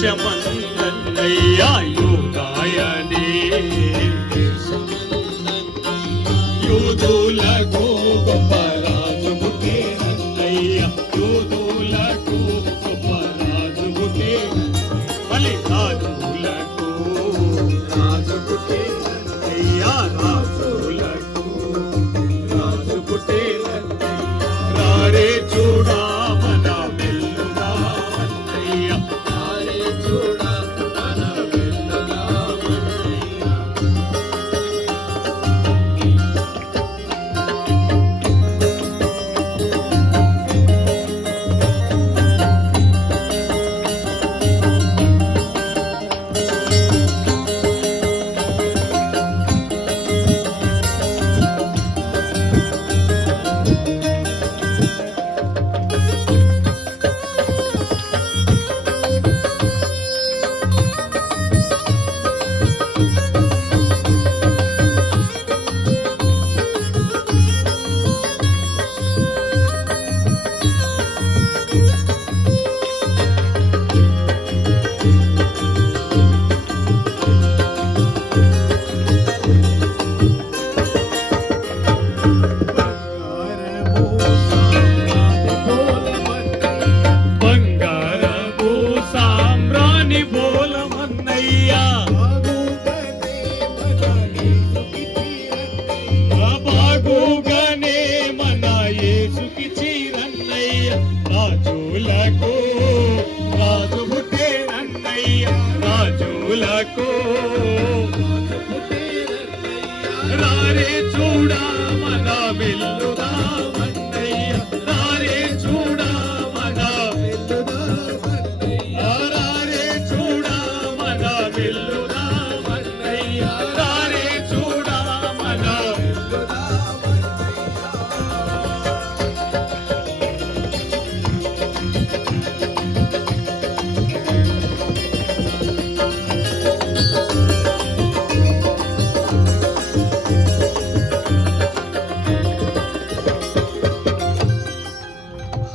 దేశమందన్నయ్యా యూదాయనే యూదులకు గొప్ప రాజు పుట్టేనన్నయ్యా యూదులకు గొప్ప రాజు పుట్టే మళ్ళీ రాజులకు రాజు పుట్టేనన్నయ్యా రాజులకు రాజు పుట్టేనన్నయ్యా రారే చూడా మన వెల్లుదామన్నయ్యా రారే చూడా మన వెల్లుదామన్నయ్యా బంగారపు సామ్రాణి బోలమన్నయ్యా బాగుగానే మన యేసుకి చీరన్నయ్యా రాజులకు రాజు పుట్టేనన్నయ్యా రాజులకు రారే చూడా మన వెల్లుదామన్నయ్యా రారే చూడా మన వెల్లుదామన్నయ్యా రారే చూడా మన వెల్లుదామన్నయ్యా రారే చూడా మన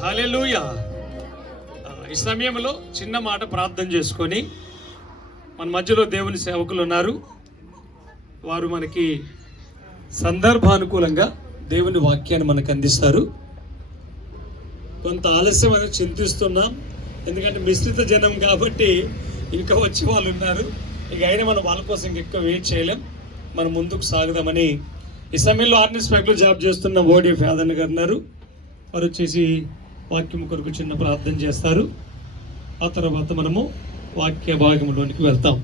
హల్లెలూయా. ఈ సమయంలో చిన్న మాట ప్రార్థన చేసుకొని మన మధ్యలో దేవుని సేవకులు ఉన్నారు. వారు మనకి సందర్భానుకూలంగా దేవుని వాక్యాన్ని మనకు అందిస్తారు. కొంత ఆలస్యం అనేది చింతిస్తున్నాం, ఎందుకంటే మిశ్రిత జనం కాబట్టి ఇంకా వచ్చే వాళ్ళు ఉన్నారు. ఇక అయినా మనం వాళ్ళ కోసం ఎక్కువ వెయిట్ చేయలేం, మనం ముందుకు సాగుదామని ఈ సమయంలో ఆర్నిస్పెక్ట్లో జాబ్ చేస్తున్న ఓడిఎఫ్ యాదన్న గారు ఉన్నారు. వారు వచ్చేసి వాక్యం కొరకు చిన్న ప్రార్థన చేస్తారు. ఆ తర్వాత మనము వాక్య భాగంలోనికి వెళ్తాం.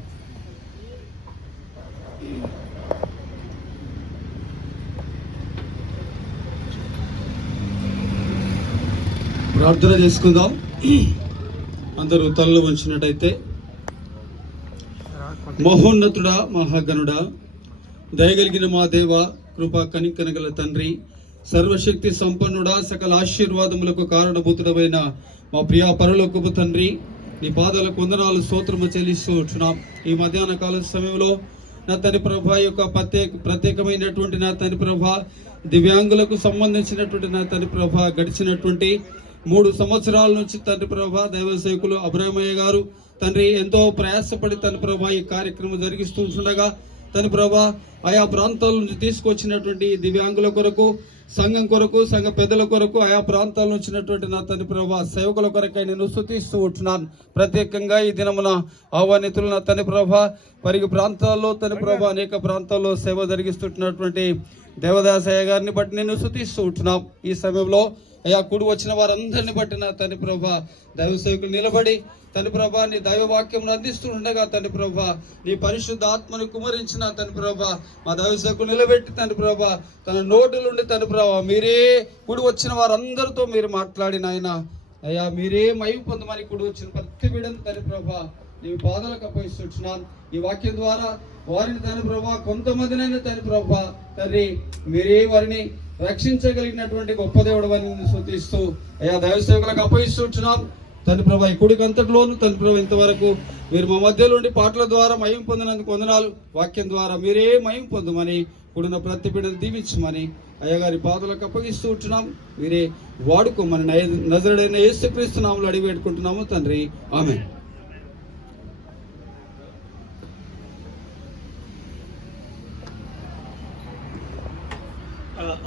ప్రార్థన చేసుకుందాం. అందరూ తలలు వంచినట్టయితే. మహోన్నతుడా, మహాగణుడా, దయగలిగిన మా దేవ, కృపా కనికనగల తండ్రి, సర్వశక్తి సంపన్నుడా, సకల ఆశీర్వాదములకు కారణభూతుడమైన మా ప్రియా పరలోకపు తండ్రి, నీ పాదాలకు వందనాలు స్తోత్రము చెల్లిస్తూ ఉంటున్నాం. ఈ మధ్యాహ్న కాల సమయంలో నా తండ్రి ప్రభా యొక్క ప్రత్యేకమైనటువంటి నా తండ్రి ప్రభా దివ్యాంగులకు సంబంధించినటువంటి నా తండ్రి ప్రభా గడిచినటువంటి 3 సంవత్సరాల నుంచి తండ్రి ప్రభా దైవ సేవకులు అబ్రహ్మయ్య గారు తండ్రి ఎంతో ప్రయాసపడి తండ్రి ప్రభా ఈ కార్యక్రమం జరిగిస్తూ ఉండగా తండ్రి ప్రభా ఆయా ప్రాంతాల నుంచి తీసుకొచ్చినటువంటి దివ్యాంగుల కొరకు, సంఘం కొరకు, సంఘ పెద్దల కొరకు, ఆయా ప్రాంతాల నుంచి వచ్చినటువంటి నా తండ్రి ప్రభా సేవకుల కొరకై నేను స్తుతిస్తూ ఉంటున్నాను. ప్రత్యేకంగా ఈ దినమున ఆహ్వానితులు నా తండ్రి ప్రభా పరిగి ప్రాంతాల్లో తండ్రి ప్రభా అనేక ప్రాంతాల్లో సేవ జరిగిస్తున్నటువంటి దేవదాసయ్య గారిని బట్టి నేను స్తుతిస్తూ ఉంటున్నాం. ఈ సమయంలో అయ్యా కూడి వచ్చిన వారందరిని బట్టి నా తండ్రి ప్రభా దైవ సేవకులు నిలబడి తండ్రి ప్రభా నీ దైవ వాక్యం అందిస్తూ ఉండగా తండ్రి ప్రభా నీ పరిశుద్ధ ఆత్మను కుమరించిన తండ్రి ప్రభా మా దైవ సేవకులు నిలబెట్టి తండ్రి ప్రభా తన నోటిలుండి తండ్రి ప్రభా మీరే కూడి వచ్చిన వారందరితో మీరు మాట్లాడిన ఆయన అయ్యా మీరే మహిమ పొందమని కూడి వచ్చిన ప్రతి బిడ్డను తండ్రి ప్రభా నీ పాదాలకు అప్పగిస్తున్నాను. ఈ వాక్యం ద్వారా వారిని తండ్రి ప్రభా కొంతమందినైనా తండ్రి ప్రభా తండ్రి మీరే వారిని రక్షించగలిగినటువంటి గొప్ప దేవుడు అని స్తుతిస్తూ అయ్యా దైవ సేవకులకు అప్పగిస్తున్నాం. తండ్రి ప్రభా ఈ కుడికి అంతటిలోను తండ్రి ప్రభా ఇంతవరకు మీరు మా మధ్యలో ఉండి పాటల ద్వారా మహిమ పొందినందుకు వందనాలు. వాక్యం ద్వారా మీరే మహిమ పొందమని కూడిన ప్రతి బిడ్డను దీవించమని అయ్యగారి పాదలకు అప్పగిస్తూ ఉంటున్నాం. మీరే వాడుకోమని నజరుడైన యేసుక్రీస్తు నామములో అడిగి పెట్టుకుంటున్నాము తండ్రి, ఆమేన్.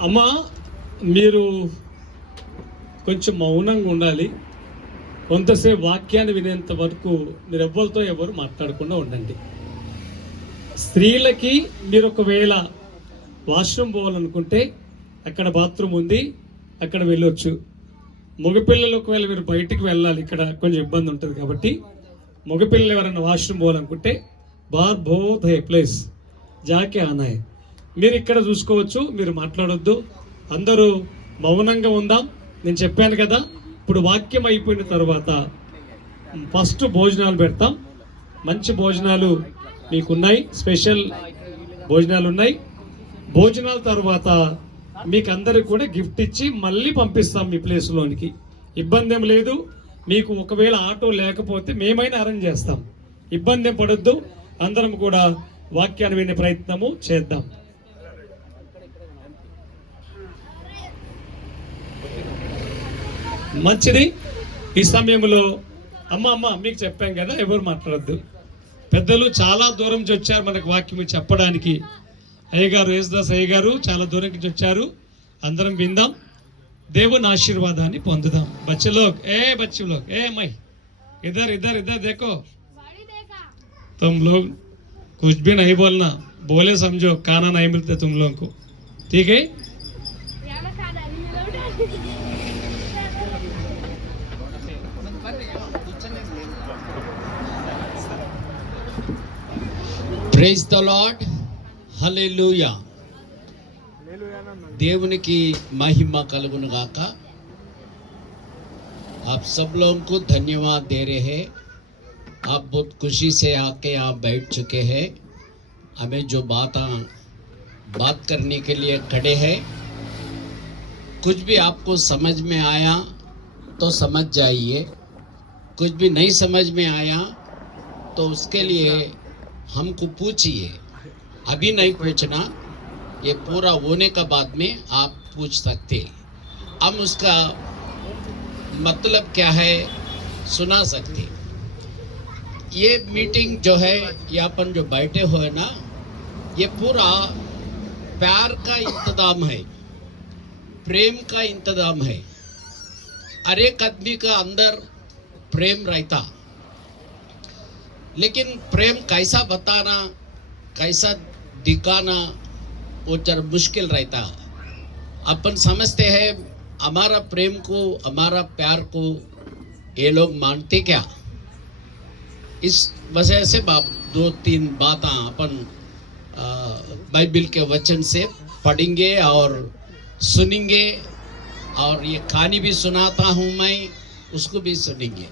అమ్మా మీరు కొంచెం మౌనంగా ఉండాలి. కొంతసేపు వాక్యాన్ని వినేంత వరకు మీరు ఎవరు మాట్లాడకుండా ఉండండి. స్త్రీలకి మీరు ఒకవేళ వాష్రూమ్ పోవాలనుకుంటే అక్కడ బాత్రూమ్ ఉంది, అక్కడ వెళ్ళొచ్చు. మగపిల్లలు ఒకవేళ మీరు బయటికి వెళ్ళాలి, ఇక్కడ కొంచెం ఇబ్బంది ఉంటుంది కాబట్టి మగపిల్లలు ఎవరైనా వాష్రూమ్ పోవాలనుకుంటే బార్ బోత్ హై ప్లేస్ జాకే ఆనాయ్ మీరు ఇక్కడ చూసుకోవచ్చు. మీరు మాట్లాడొద్దు, అందరూ మౌనంగా ఉందాం. నేను చెప్పాను కదా, ఇప్పుడు వాక్యం అయిపోయిన తర్వాత ఫస్ట్ భోజనాలు పెడతాం. మంచి భోజనాలు మీకున్నాయి, స్పెషల్ భోజనాలు ఉన్నాయి. భోజనాల తర్వాత మీకు అందరికి కూడా గిఫ్ట్ ఇచ్చి మళ్ళీ పంపిస్తాం మీ ప్లేస్లోనికి. ఇబ్బంది ఏం లేదు. మీకు ఒకవేళ ఆటో లేకపోతే మేమైనా అరేంజ్ చేస్తాం. ఇబ్బంది ఏం పడొద్దు. అందరం కూడా వాక్యాన్ని వినే ప్రయత్నము చేద్దాం. మంచిది. ఈ సమయంలో అమ్మ మీకు చెప్పాం కదా, ఎవరు మాట్లాడద్దు. పెద్దలు చాలా దూరం నుంచి వచ్చారు మనకు వాక్యం చెప్పడానికి. అయ్యగారు యేసుదాస్ అయ్యగారు చాలా దూరం నుంచి వచ్చారు. అందరం విందాం, దేవుని ఆశీర్వాదాన్ని పొందుదాం. बच्चे लोग ए अम्माई इधर इधर इधर देखो, तुम लोग कुछ भी नहीं बोलना, बोले समझो, खाना नहीं मिलता तुम लोगों को, ठीक है? ప్రైజ్ ద లార్డ్, హల్లెలూయా. దేవునికి महिमा कलगुन गाका. आप सब लोगों को धन्यवाद दे रहे हैं. आप बहुत खुशी से आके यहाँ बैठ चुके हैं. हमें जो बात करने के लिए खड़े हैं. कुछ भी आपको समझ में आया तो समझ जाइए, कुछ भी नहीं समझ में आया तो उसके लिए हमको पूछिए. अभी नहीं पूछना, ये पूरा होने का बाद में आप पूछ सकते. हम उसका मतलब क्या है सुना सकते. ये मीटिंग जो है, ये अपन जो बैठे हुए ना, ये पूरा प्यार का इंतजाम है, प्रेम का इंतजाम है. हर एक आदमी का अंदर प्रेम रहता, लेकिन प्रेम कैसा बताना, कैसा दिखाना, वो जरा मुश्किल रहता. अपन समझते हैं हमारा प्रेम को, हमारा प्यार को ये लोग मानते क्या. इस वजह से दो तीन बातें अपन बाइबल के वचन से पढ़ेंगे और सुनेंगे. और ये कहानी भी सुनाता हूँ मैं, उसको भी सुनेंगे.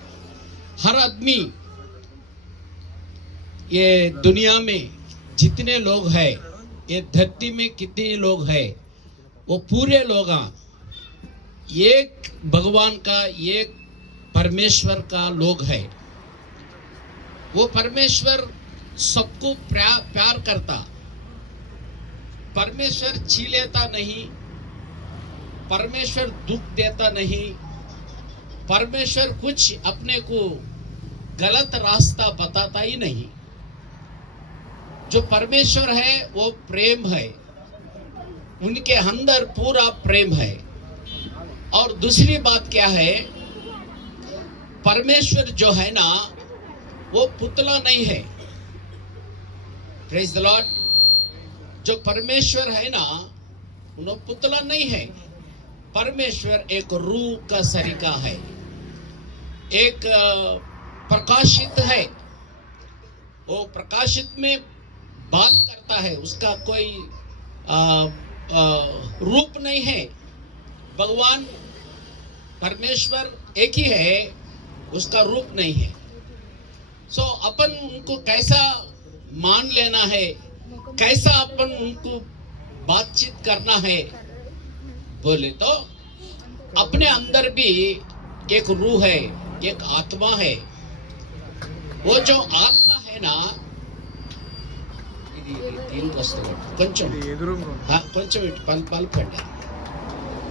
हर आदमी, ये दुनिया में जितने लोग हैं, ये धरती में कितने लोग हैं, वो पूरे लोग एक भगवान का, एक परमेश्वर का लोग है. वो परमेश्वर सबको प्यार करता. परमेश्वर छी लेता नहीं, परमेश्वर दुख देता नहीं, परमेश्वर कुछ अपने को गलत रास्ता बताता ही नहीं. जो परमेश्वर है वो प्रेम है, उनके अंदर पूरा प्रेम है. और दूसरी बात क्या है, परमेश्वर जो है ना वो पुतला नहीं है. Praise the Lord. जो परमेश्वर है ना वो पुतला नहीं है. परमेश्वर एक रूह का सरीका है, एक प्रकाशित है. वो प्रकाशित में बात करता है, उसका कोई रूप नहीं है. भगवान परमेश्वर एक ही है, उसका रूप नहीं है. सो अपन उनको कैसा मान लेना है, कैसा अपन उनको बातचीत करना है बोले तो अपने अंदर भी एक रूह है, एक आत्मा है. वो जो आत्मा है ना, దీనికి వస్తుంది కొంచెం కొంచెం ఇటు పలుపండి,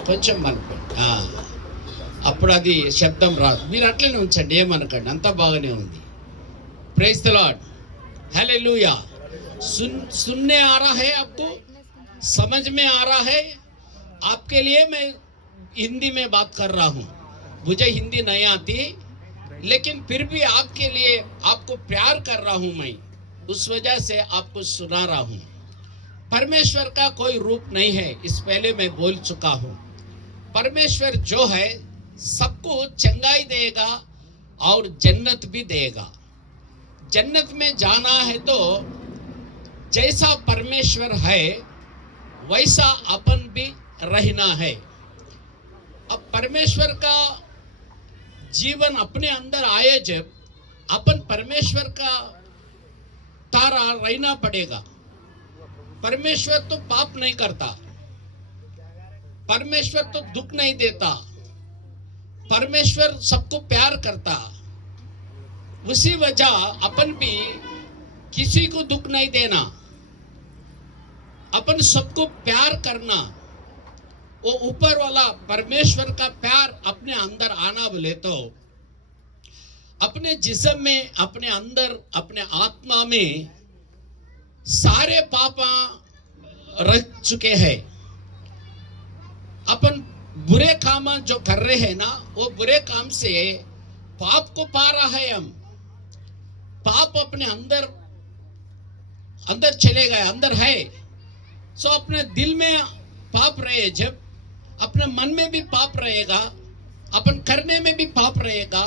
కొంచెం పలుపండి, అప్పుడు అది శబ్దం రాదు. మీరు అట్లనే ఉంచండి, ఏమనకండి, అంతా బాగానే ఉంది. Praise the lord, hallelujah. सुनने आ रहा है आपको, समझ में आ रहा है. आपके लिए मैं हिंदी में बात कर रहा हूँ। मुझे हिंदी नहीं आती, लेकिन फिर भी आपके लिए आपको प्यार कर रहा हूँ मैं, उस वजह से आपको सुना रहा हूँ। परमेश्वर का कोई रूप नहीं है, इस पहले मैं बोल चुका हूँ। परमेश्वर जो है सबको चंगाई देगा और जन्नत भी देगा। जन्नत में जाना है तो जैसा परमेश्वर है वैसा अपन भी रहना है। अब परमेश्वर का जीवन अपने अंदर आए, जब अपन परमेश्वर का तारा रहना पड़ेगा। परमेश्वर तो पाप नहीं करता, परमेश्वर तो दुख नहीं देता, परमेश्वर सबको प्यार करता। उसी वजह अपन भी किसी को दुख नहीं देना, अपन सबको प्यार करना। वो ऊपर वाला परमेश्वर का प्यार अपने अंदर आना बोले तो अपने जिस्म में, अपने अंदर, अपने आत्मा में सारे पापा रह चुके हैं। अपन बुरे काम जो कर रहे हैं ना, वो बुरे काम से पाप को पा रहा है। हम पाप अपने अंदर अंदर चले गए, अंदर है। सो अपने दिल में पाप रहे, जब अपने मन में भी पाप रहेगा, अपन करने में भी पाप रहेगा,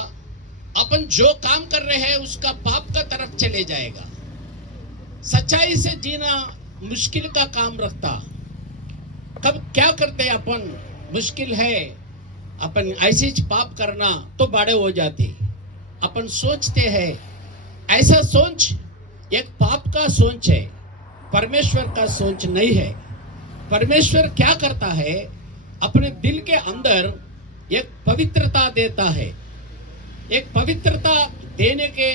अपन जो काम कर रहे हैं उसका पाप का तरफ चले जाएगा। सच्चाई से जीना मुश्किल का काम रखता। कब क्या करते अपन, मुश्किल है अपन ऐसे पाप करना तो बड़े हो जाते। अपन सोचते हैं, ऐसा सोच एक पाप का सोच है, परमेश्वर का सोच नहीं है। परमेश्वर क्या करता है, अपने दिल के अंदर एक पवित्रता देता है। एक पवित्रता देने के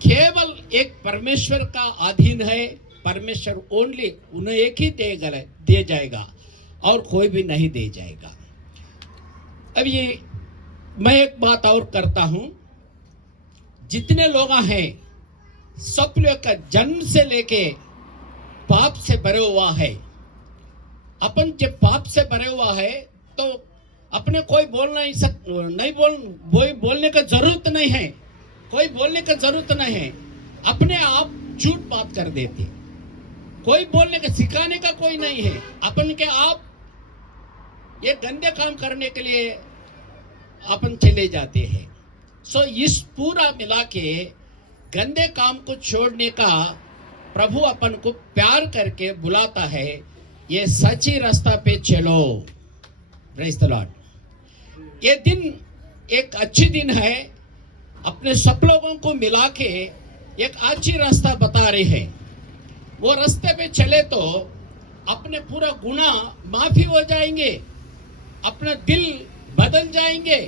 केवल एक परमेश्वर का अधीन है। परमेश्वर ओनली उन्हें एक ही दे जाएगा और कोई भी नहीं दे जाएगा। अब ये मैं एक बात और करता हूं, जितने लोग हैं सब लोग का जन्म से लेके पाप से भरे हुआ है। अपन जब पाप से भरे हुआ है तो अपने कोई बोलने का जरूरत नहीं है, कोई बोलने का जरूरत नहीं है। अपने आप झूठ बात कर देते, कोई बोलने का सिखाने का कोई नहीं है। अपन के आप ये गंदे काम करने के लिए अपन चले जाते हैं। सो इस पूरा मिला के गंदे काम को छोड़ने का प्रभु अपन को प्यार करके बुलाता है, ये सच्ची रास्ता पे चलो। Praise the Lord. ये दिन एक अच्छी दिन है, अपने सब लोगों को मिला के एक अच्छी रास्ता बता रहे हैं। वो रास्ते पे चले तो अपने पूरा गुनाह माफी हो जाएंगे, अपना दिल बदल जाएंगे,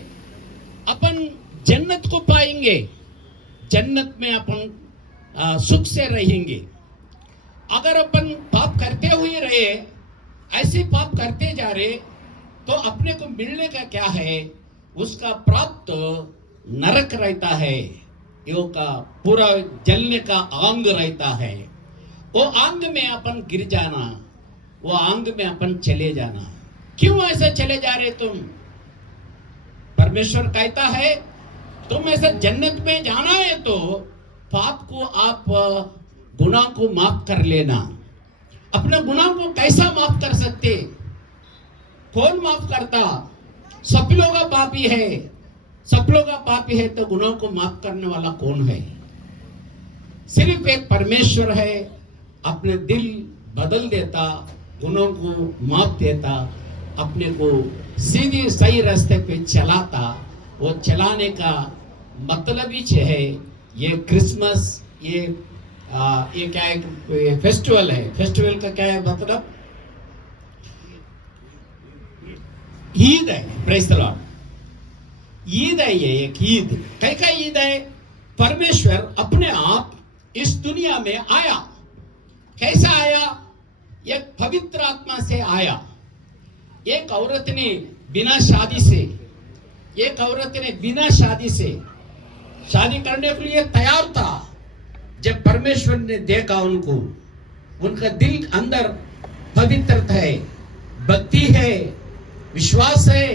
अपन जन्नत को पाएंगे, जन्नत में अपन सुख से रहेंगे। अगर अपन पाप करते हुए रहे, ऐसे पाप करते जा रहे, तो अपने को मिलने का क्या है, उसका प्राप्त नरक रहता है। यो का पूरा जलने का आंग रहता है। वो आंग में अपन गिर जाना, वो आंग में अपन चले जाना। क्यों ऐसे चले जा रहे तुम? परमेश्वर कहता है तुम ऐसे जन्नत में जाना है तो पाप को, आप गुनाह को माफ कर लेना। अपने गुनाह को कैसा माफ कर सकते? कौन माफ करता? सब लोग पापी है, सब लोग पापी है, तो गुनाह को माफ करने वाला कौन है? सिर्फ एक परमेश्वर है। अपने दिल बदल देता, गुनाह को माफ देता, अपने को सीधी सही रास्ते पे चलाता। वो चलाने का मतलब ही है ये क्रिसमस, ये क्या है, फेस्टिवल है। फेस्टिवल का क्या है मतलब? ईद है। Praise the Lord. ईद है, ये एक ईद। क्या ईद है? परमेश्वर अपने आप इस दुनिया में आया। कैसा आया? एक पवित्र आत्मा से आया। एक औरत ने बिना शादी से, एक औरत ने बिना शादी से शादी करने के लिए तैयार था। जब परमेश्वर ने देखा उनको, उनका दिल अंदर पवित्र है, भक्ति है, विश्वास है,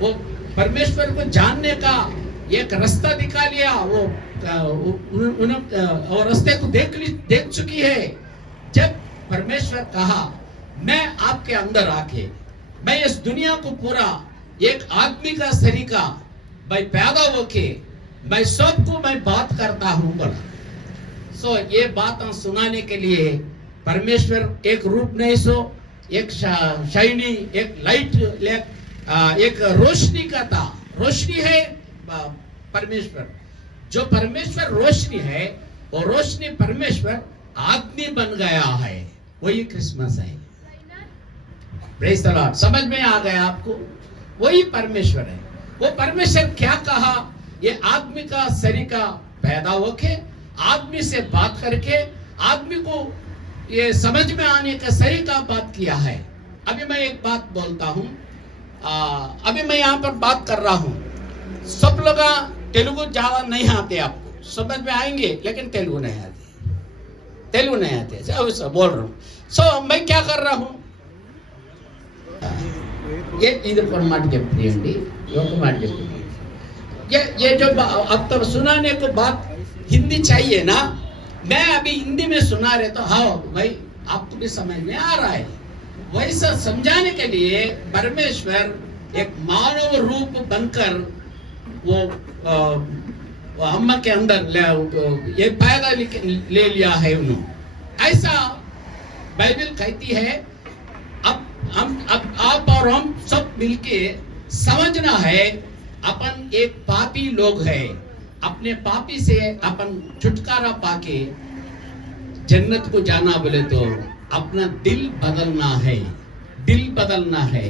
वो परमेश्वर को जानने का एक रास्ता दिखा लिया, वो रास्ते को देख चुकी है। जब परमेश्वर कहा मैं आपके अंदर आके मैं इस दुनिया को पूरा एक आदमी का सरीका मैं पैदा होके मैं सबको मैं बात करता हूं बोला। ये बात सुनाने के लिए परमेश्वर एक रूप नहीं एक शाइनी, एक लाइट, एक रोशनी का था। रोशनी है परमेश्वर, जो परमेश्वर रोशनी है, वो रोशनी परमेश्वर आदमी बन गया है, वही क्रिसमस है। Praise the Lord. समझ में आ गया आपको? वही परमेश्वर है। वो परमेश्वर क्या कहा, ये आदमी का सरीका पैदा होके आदमी से बात करके आदमी को ये समझ में आने का सरीका बात किया है। अभी मैं एक बात बोलता हूं, अभी मैं यहाँ पर बात कर रहा हूं, सब लोग तेलुगु ज्यादा नहीं आते, आपको समझ में आएंगे, लेकिन तेलुगु नहीं आते, तेलुगु नहीं आते, बोल रहा हूँ। मैं क्या कर रहा हूँ, ये इधर पर माट చెప్తాయండి, ఒక మాట చెప్తాను। ये जो अब तक सुनाने को बात हिंदी चाहिए ना, मैं अभी हिंदी में सुना रहे तो हाँ भाई आपको भी समझ में आ रहा है। वैसा समझाने के लिए परमेश्वर एक मानव रूप बनकर वो अम्मा के अंदर ये पैदा ले लिया है उन्होंने। ऐसा बाइबल कहती है। अब आप और हम सब मिलके समझना है, अपन एक पापी लोग है, अपने पापी से अपन छुटकारा पाके जन्नत को जाना बोले तो अपना दिल बदलना है, दिल बदलना है,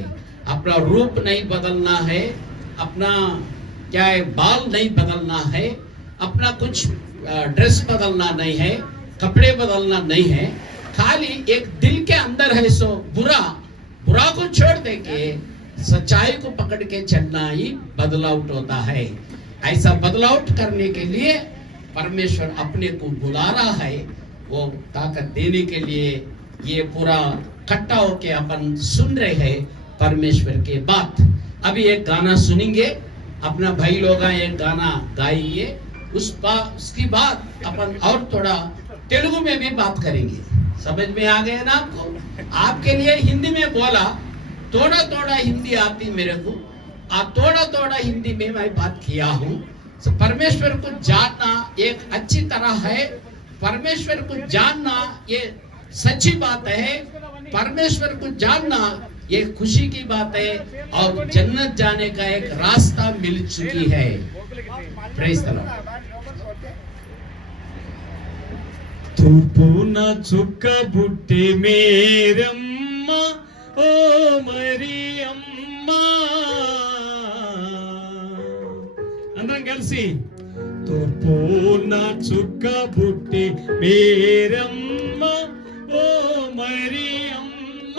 अपना रूप नहीं बदलना है, अपना क्या है बाल नहीं बदलना है, अपना कुछ ड्रेस बदलना नहीं है, कपड़े बदलना नहीं है, खाली एक दिल के अंदर है सो बुरा को छोड़ देके सच्चाई को पकड़ के चलना ही बदलाव होता है। ऐसा बदलाव करने के लिए परमेश्वर अपने को बुला रहा है, वो ताकत देने के लिए ये पूरा इकट्ठा होके अपन सुन रहे हैं परमेश्वर के बात। अभी एक गाना सुनेंगे, अपना भाई लोग एक गाना गाएंगे, उसकी बात अपन और थोड़ा तेलुगु में भी बात करेंगे। समझ में आ गया ना आपको? आपके लिए हिंदी में बोला, थोड़ा थोड़ा हिंदी आती मेरे को, आप थोड़ा थोड़ा हिंदी में मैं बात किया हूँ। तो परमेश्वर को जानना एक अच्छी तरह है, परमेश्वर को जानना ये सच्ची बात है, परमेश्वर को जानना ये खुशी की बात है, और जन्नत जाने का एक रास्ता मिल चुकी है। Praise the Lord. తూర్పున చుక్క బుట్టి మేరమ్మ ఓ మరియమ్మ, అందరం కలిసి తూర్పున చుక్క బుట్టి మేరమ్మ ఓ మరియమ్మ,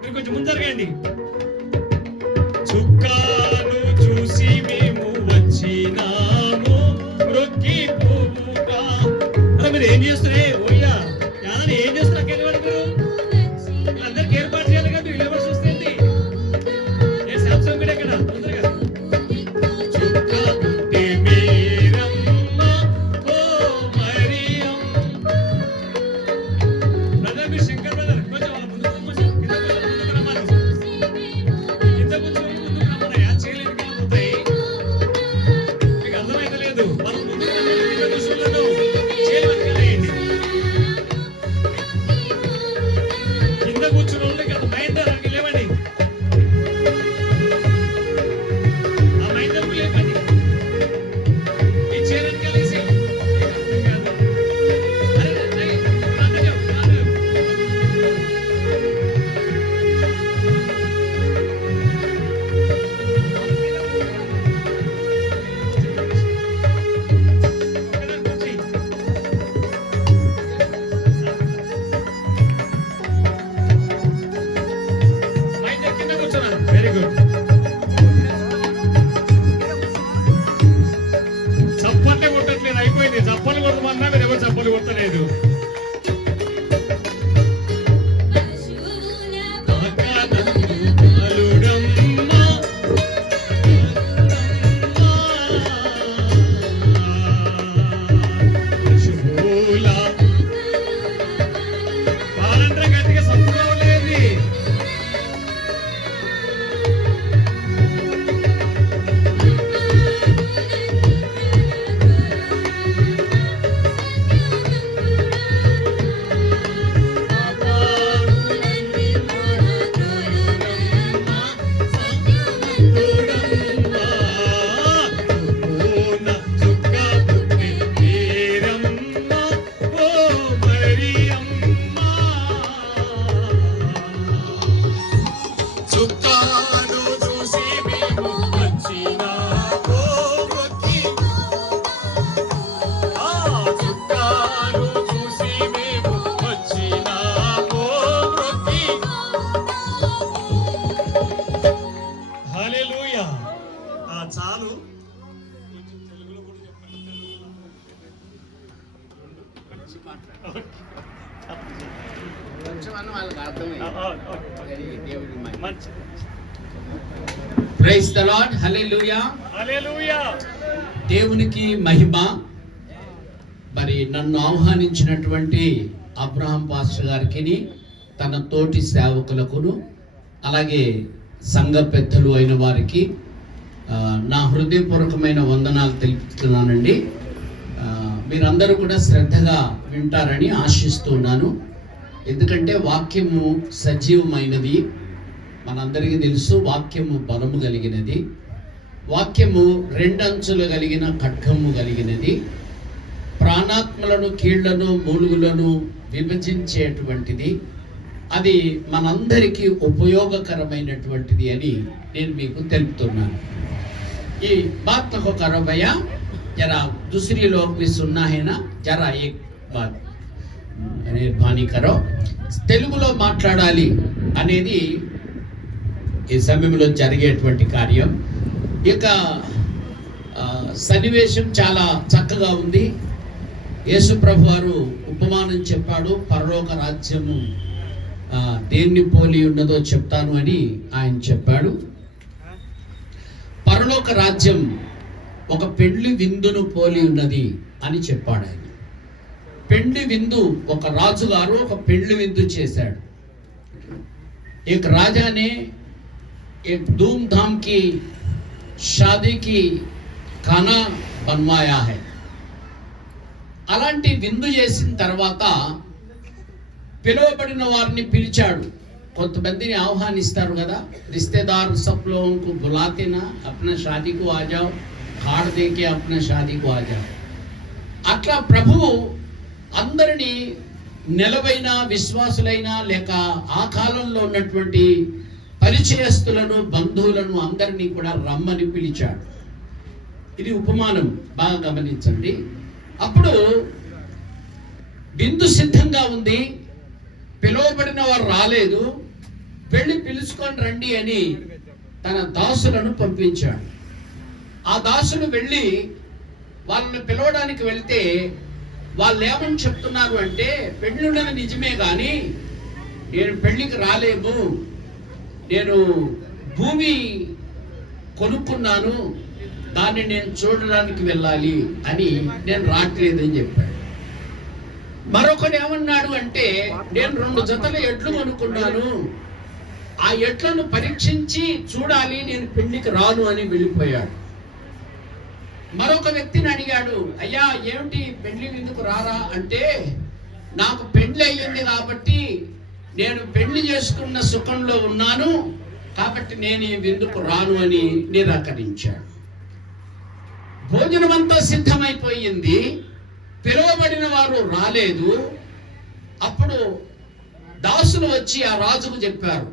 మీరు కొంచెం ముందు జరగండి। చుక్కాను చూసి మేము వచ్చినాము మ్రొక్కి పువ్వుగా, మీరు ఏం చేస్తున్నారే ఓయ్యా యాదని ఏం చేస్తున్నా కేరవాడు మీరు వీళ్ళందరికీ ఏర్పాటు చేయాలి కదా, వీళ్ళు ఎవరు చూస్తుంది ఏ సామ్సంగ్ కూడా ఎక్కడ తొందరగా చుక్కా బుట్టి మేరమ్మ ఓ మరియమ్మ। బ్రదర్ మీరు శంకర్ బ్రదర్ కొంచెం వాళ్ళ ముందుకు కొంచెం ముందుకు రమ్మాలి, కింద కూర్చొని ముందుకు రమ్మని యా చేయలేదు కాకపోతాయి, మీకు అర్థమైతే లేదు, వాళ్ళ ముందుకు రమ్మని కింద కూర్చున్నాను చేయలేదు కలేయండి, కింద కూర్చున్న వాళ్ళు ఇక్కడ మహేందర్కి లేవండి, ఆ మహేందర్కు లేవండి, ఈ చీరని కలిసి అరే కింద కూర్చున్నాను, వెరీ గుడ్। చప్పట్లే కొట్టట్లేదు, అయిపోయింది, చప్పలు కొడతామన్నా మీరు ఎవరు చప్పలు కొట్టలేదు। మాట్లాడు. కొంచెం అన్న వాళ్ళకి అర్థమైంది. దేవుడి మహిమ. Praise the Lord. Hallelujah. Hallelujah. దేవునికి మహిమ. మరి నన్ను ఆహ్వానించినటువంటి అబ్రహాం పాస్టర్ గారికి, తన తోటి సేవకులకును, అలాగే సంఘ పెద్దలు అయిన వారికి నా హృదయపూర్వకమైన వందనాలు తెలుపుతున్నానండి. మీరందరూ కూడా శ్రద్ధగా వింటారని ఆశిస్తున్నాను. ఎందుకంటే వాక్యము సజీవమైనది, మనందరికీ తెలుసు. వాక్యము బలము కలిగినది, వాక్యము రెండంచులు కలిగిన ఖడ్గము కలిగినది, ప్రాణాత్మలను, కీళ్లను, మూలుగులను విభజించేటువంటిది. అది మనందరికీ ఉపయోగకరమైనటువంటిది అని నేను మీకు తెలుపుతున్నాను. ये बात को करो भैया, जरा दूसरी लोग भी सुनना है ना, जरा एक बात मेहरबानी करो. తెలుగులో మాట్లాడాలి అనేది ఈ సమయంలో జరిగేటువంటి కార్యం. ఇక సన్నివేశం చాలా చక్కగా ఉంది. యేసు ప్రభు వారు ఉపమానం చెప్పాడు. పరలోక రాజ్యము దేన్ని పోలి ఉన్నదో చెప్తాను అని ఆయన చెప్పాడు. పరలోక రాజ్యం ఒక పెళ్లి విందును పోలి ఉన్నది అని చెప్పాడు ఆయన. పెళ్లి విందు, ఒక రాజుగారు ఒక పెళ్లి విందు చేశాడు. एक राजा ने एक धूमधाम की शादी की खाना बनवाया है. అలాంటి విందు చేసిన తర్వాత పిలువబడిన వారిని పిలిచాడు. కొంతమందిని ఆహ్వానిస్తారు కదా, रिश्तेदार सब लोगों को बुलाते ना, अपना शादी को आ जाओ, कार्ड देके अपना शादी को आ जाओ. అట్లా ప్రభువు అందరినీ నిలవైన విశ్వాసులైన లేక ఆ కాలంలో ఉన్నటువంటి పరిచయస్తులను, బంధువులను అందరినీ కూడా రమ్మని పిలిచాడు. ఇది ఉపమానం, బాగా గమనించండి. అప్పుడు విందు సిద్ధంగా ఉంది, పిలువబడిన వారు రాలేదు, వెళ్ళి పిలుచుకొని రండి అని తన దాసులను పంపించాడు. ఆ దాసులు వెళ్ళి వాళ్ళని పిలవడానికి వెళ్తే వాళ్ళు ఏమని చెప్తున్నారు అంటే, పెళ్ళుండని నిజమే కానీ నేను పెళ్లికి రాలేము, నేను భూమి కొనుక్కున్నాను, దాన్ని నేను చూడడానికి వెళ్ళాలి అని, నేను రావట్లేదని చెప్పాడు. మరొకడు ఏమన్నాడు అంటే, నేను 2 జతల ఎడ్లు కొనుక్కున్నాను, ఆ ఎడ్లను పరీక్షించి చూడాలి, నేను పెళ్లికి రాను అని వెళ్ళిపోయాడు. మరొక వ్యక్తిని అడిగాడు, అయ్యా ఏమిటి పెళ్లి విందుకు రారా అంటే, నాకు పెళ్లి అయ్యింది కాబట్టి నేను పెళ్లి చేసుకున్న సుఖంలో ఉన్నాను కాబట్టి నేను ఈ విందుకు రాను అని నిరాకరించాడు. భోజనం అంతా సిద్ధమైపోయింది, పిలువబడిన వారు రాలేదు. అప్పుడు దాసులు వచ్చి ఆ రాజుకు చెప్పారు,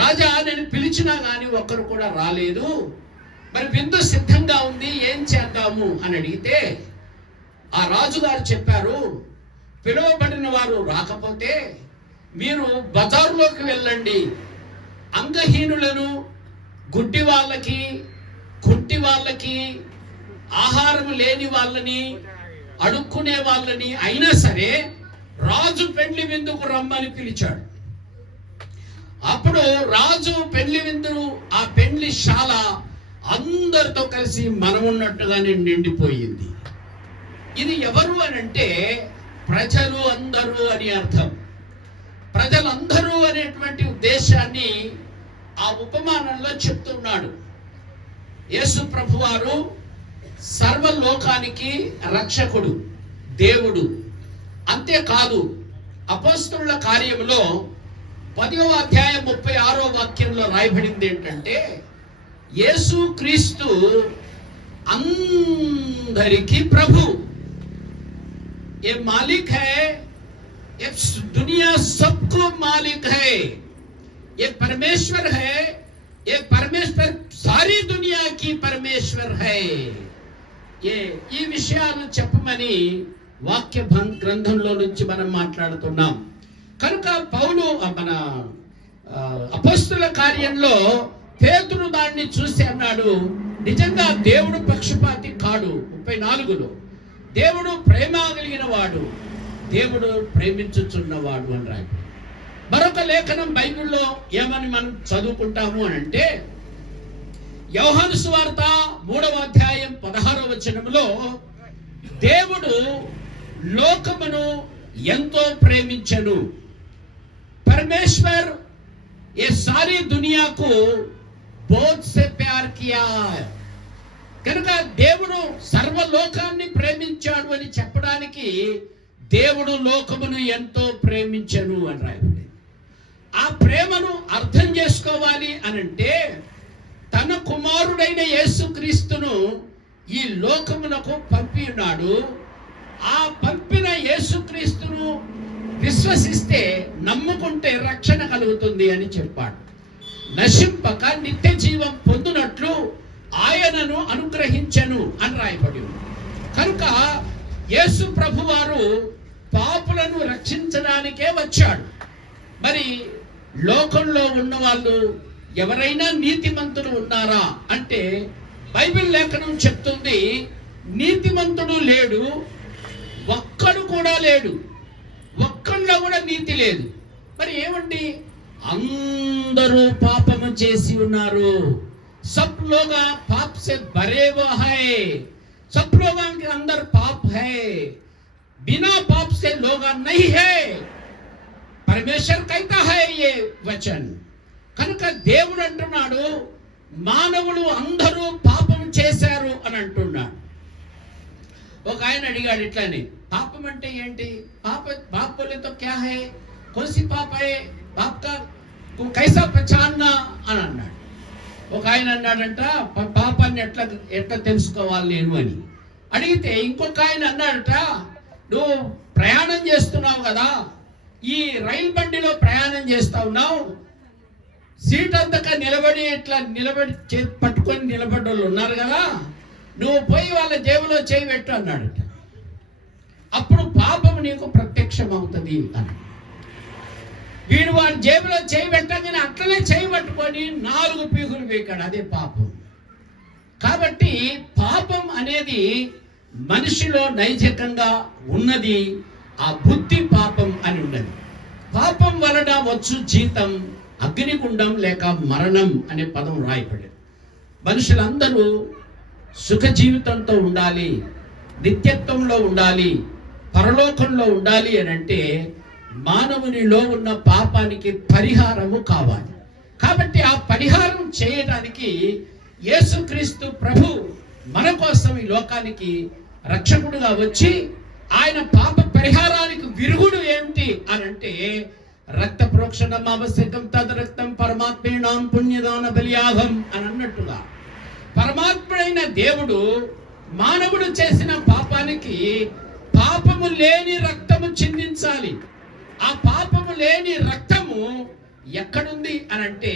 రాజా నేను పిలిచినా కానీ ఒక్కరు కూడా రాలేదు, మరి విందు సిద్ధంగా ఉంది, ఏం చేద్దాము అని అడిగితే ఆ రాజుగారు చెప్పారు, పిలువబడిన వారు రాకపోతే మీరు బజారులోకి వెళ్ళండి, అంగహీనులను, గుడ్డి వాళ్ళకి, కుంటి వాళ్ళకి, ఆహారం లేని వాళ్ళని, అడుక్కునే వాళ్ళని అయినా సరే రాజు పెళ్లి విందుకు రమ్మని పిలిచాడు. అప్పుడు రాజు పెళ్లి విందు, ఆ పెళ్లి శాల అందరితో కలిసి మనం ఉన్నట్టుగానే నిండిపోయింది. ఇది ఎవరు అని అంటే ప్రజలు అందరూ అని అర్థం. ప్రజలందరూ అనేటువంటి ఉద్దేశాన్ని ఆ ఉపమానంలో చెప్తున్నాడు. యేసు ప్రభువారు సర్వలోకానికి రక్షకుడు, దేవుడు. అంతేకాదు అపోస్తలుల కార్యములో 10వ అధ్యాయం 36వ వాక్యంలో రాయబడింది ఏంటంటే, యేసు క్రీస్తు అందరికీ ప్రభు. ये मालिक है, ये दुनिया सबको मालिक है, ये परमेश्वर है, ये परमेश्वर सारी दुनिया की परमेश्वर है. ఈ విషయాలు చెప్పమని వాక్య గ్రంథంలో నుంచి మనం మాట్లాడుతున్నాం. కనుక పౌలు మన అపోస్తలుల కార్యంలో పేతురు దాన్ని చూసి అన్నాడు, నిజంగా దేవుడు పక్షపాతి కాడు. 34లో దేవుడు ప్రేమ కలిగిన వాడు, దేవుడు ప్రేమించుచున్నవాడు అని రాయి. మరొక లేఖనం బైబిల్లో ఏమని మనం చదువుకుంటాము అని అంటే, యోహాను సువార్త 3వ అధ్యాయం 16వ వచనంలో దేవుడు లోకమును ఎంతో ప్రేమించెను. परमेश्वर ये सारी दुनिया को बहुत से प्यार किया. కనుక దేవుడు సర్వలోకాన్ని ప్రేమించాడు అని చెప్పడానికి దేవుడు లోకమును ఎంతో ప్రేమించెను అని రాయబడింది. ఆ ప్రేమను అర్థం చేసుకోవాలి అనంటే తన కుమారుడైన యేసుక్రీస్తును ఈ లోకమునకు పంపి ఉన్నాడు. ఆ పంపిన యేసుక్రీస్తును విశ్వసిస్తే, నమ్ముకుంటే రక్షణ కలుగుతుంది అని చెప్పాడు. నశింపక నిత్య జీవం పొందునట్లు ఆయనను అనుగ్రహించెను అని రాయబడి ఉంది. కనుక యేసు ప్రభువారు పాపులను రక్షించడానికే వచ్చాడు. మరి లోకంలో ఉన్న వాళ్ళు ఎవరైనా నీతిమంతులు ఉన్నారా అంటే బైబిల్ లేఖనం చెప్తుంది, నీతిమంతుడు లేడు, ఒక్కడు కూడా లేడు, ఒక్కళ్ళలో కూడా నీతి లేదు. మరి ఏమండి, అందరూ పాపము చేసి ఉన్నారు. सब लोग पाप से भरे हुए हैं, सब लोगों के अंदर पाप है, बिना पाप से लोग नहीं है. परमेश्वर कहता है ये वचन. కనుక దేవుడు అంటున్నాడు మానవులు అందరూ పాపం చేశారు అని అంటున్నాడు. ఒక ఆయన అడిగాడు ఇట్లానే, పాపం అంటే ఏంటి? పాప బోలే తో క్యా హై, కోసి పాప హై, పాప కా కైసా పహచాన్నా అని అన్నాడు. ఒక ఆయన అన్నాడంట, పాపాన్ని ఎట్లా తెలుసుకోవాలి నేను అని అడిగితే, ఇంకొక ఆయన అన్నాడట, నువ్వు ప్రయాణం చేస్తున్నావు కదా, ఈ రైలు బండిలో ప్రయాణం చేస్తా ఉన్నావు, సీట్ అంతగా నిలబడి పట్టుకొని నిలబడ్డ వాళ్ళు ఉన్నారు కదా, నువ్వు పోయి వాళ్ళ జేబులో చేయి పెట్టు అన్నాడట. అప్పుడు పాపం నీకు ప్రత్యక్షం అవుతుంది అని. వీడు వాడి జేబులో చేయి పెట్టగానే అట్లనే చేయి పట్టుకొని 4 పీకులు పీకాడు. అదే పాపం. కాబట్టి పాపం అనేది మనిషిలో నైజకంగా ఉన్నది. ఆ బుద్ధి పాపం అని ఉన్నది. పాపం వలన వచ్చు జీతం అగ్నిగుండం లేక మరణం అనే పదం రాయబడింది. మనుషులందరూ సుఖ జీవితంతో ఉండాలి, నిత్యత్వంలో ఉండాలి, పరలోకంలో ఉండాలి అని అంటే మానవునిలో ఉన్న పాపానికి పరిహారము కావాలి. కాబట్టి ఆ పరిహారం చేయడానికి యేసుక్రీస్తు ప్రభు మన కోసం ఈ లోకానికి రక్షకుడుగా వచ్చి, ఆయన పాప పరిహారానికి విరుగుడు ఏమిటి అని అంటే, రక్త ప్రోక్షణం ఆవశ్యకం, తద్ రక్తం పరమాత్మేనాం పుణ్యదాన బలియాగం అని అన్నట్టుగా పరమాత్ముడైన దేవుడు మానవుడు చేసిన పాపానికి పాపము లేని రక్తము చిందించాలి. ఆ పాపము లేని రక్తము ఎక్కడుంది అని అంటే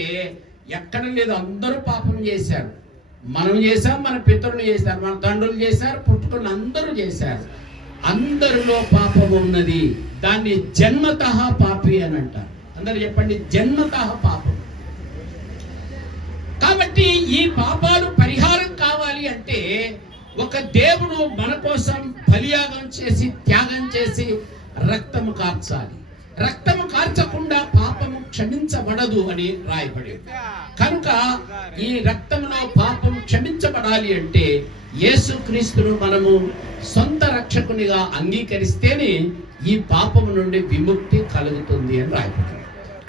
ఎక్కడ లేదు. అందరూ పాపం చేశారు. మనం చేశాం, మన పితరులు చేశారు, మన తండ్రులు చేశారు, పుట్టుకలు అందరూ చేశారు. అందరిలో పాపము ఉన్నది. దాన్ని జన్మతః పాపి అని అంటారు. అందరూ చెప్పండి, జన్మతః పాపం. కాబట్టి ఈ పాపాలు పరిహారం కావాలి అంటే ఒక దేవుడు మన కోసం బలియాగం చేసి, త్యాగం చేసి రక్తము కార్చాలి. రక్తము కార్చకుండా పాపము క్షమించబడదు అని రాయబడింది. కనుక ఈ రక్తంలో పాపం క్షమించబడాలి అంటే యేసుక్రీస్తును మనము సొంత రక్షకునిగా అంగీకరిస్తేనే ఈ పాపము నుండి విముక్తి కలుగుతుంది అని రాయబడింది.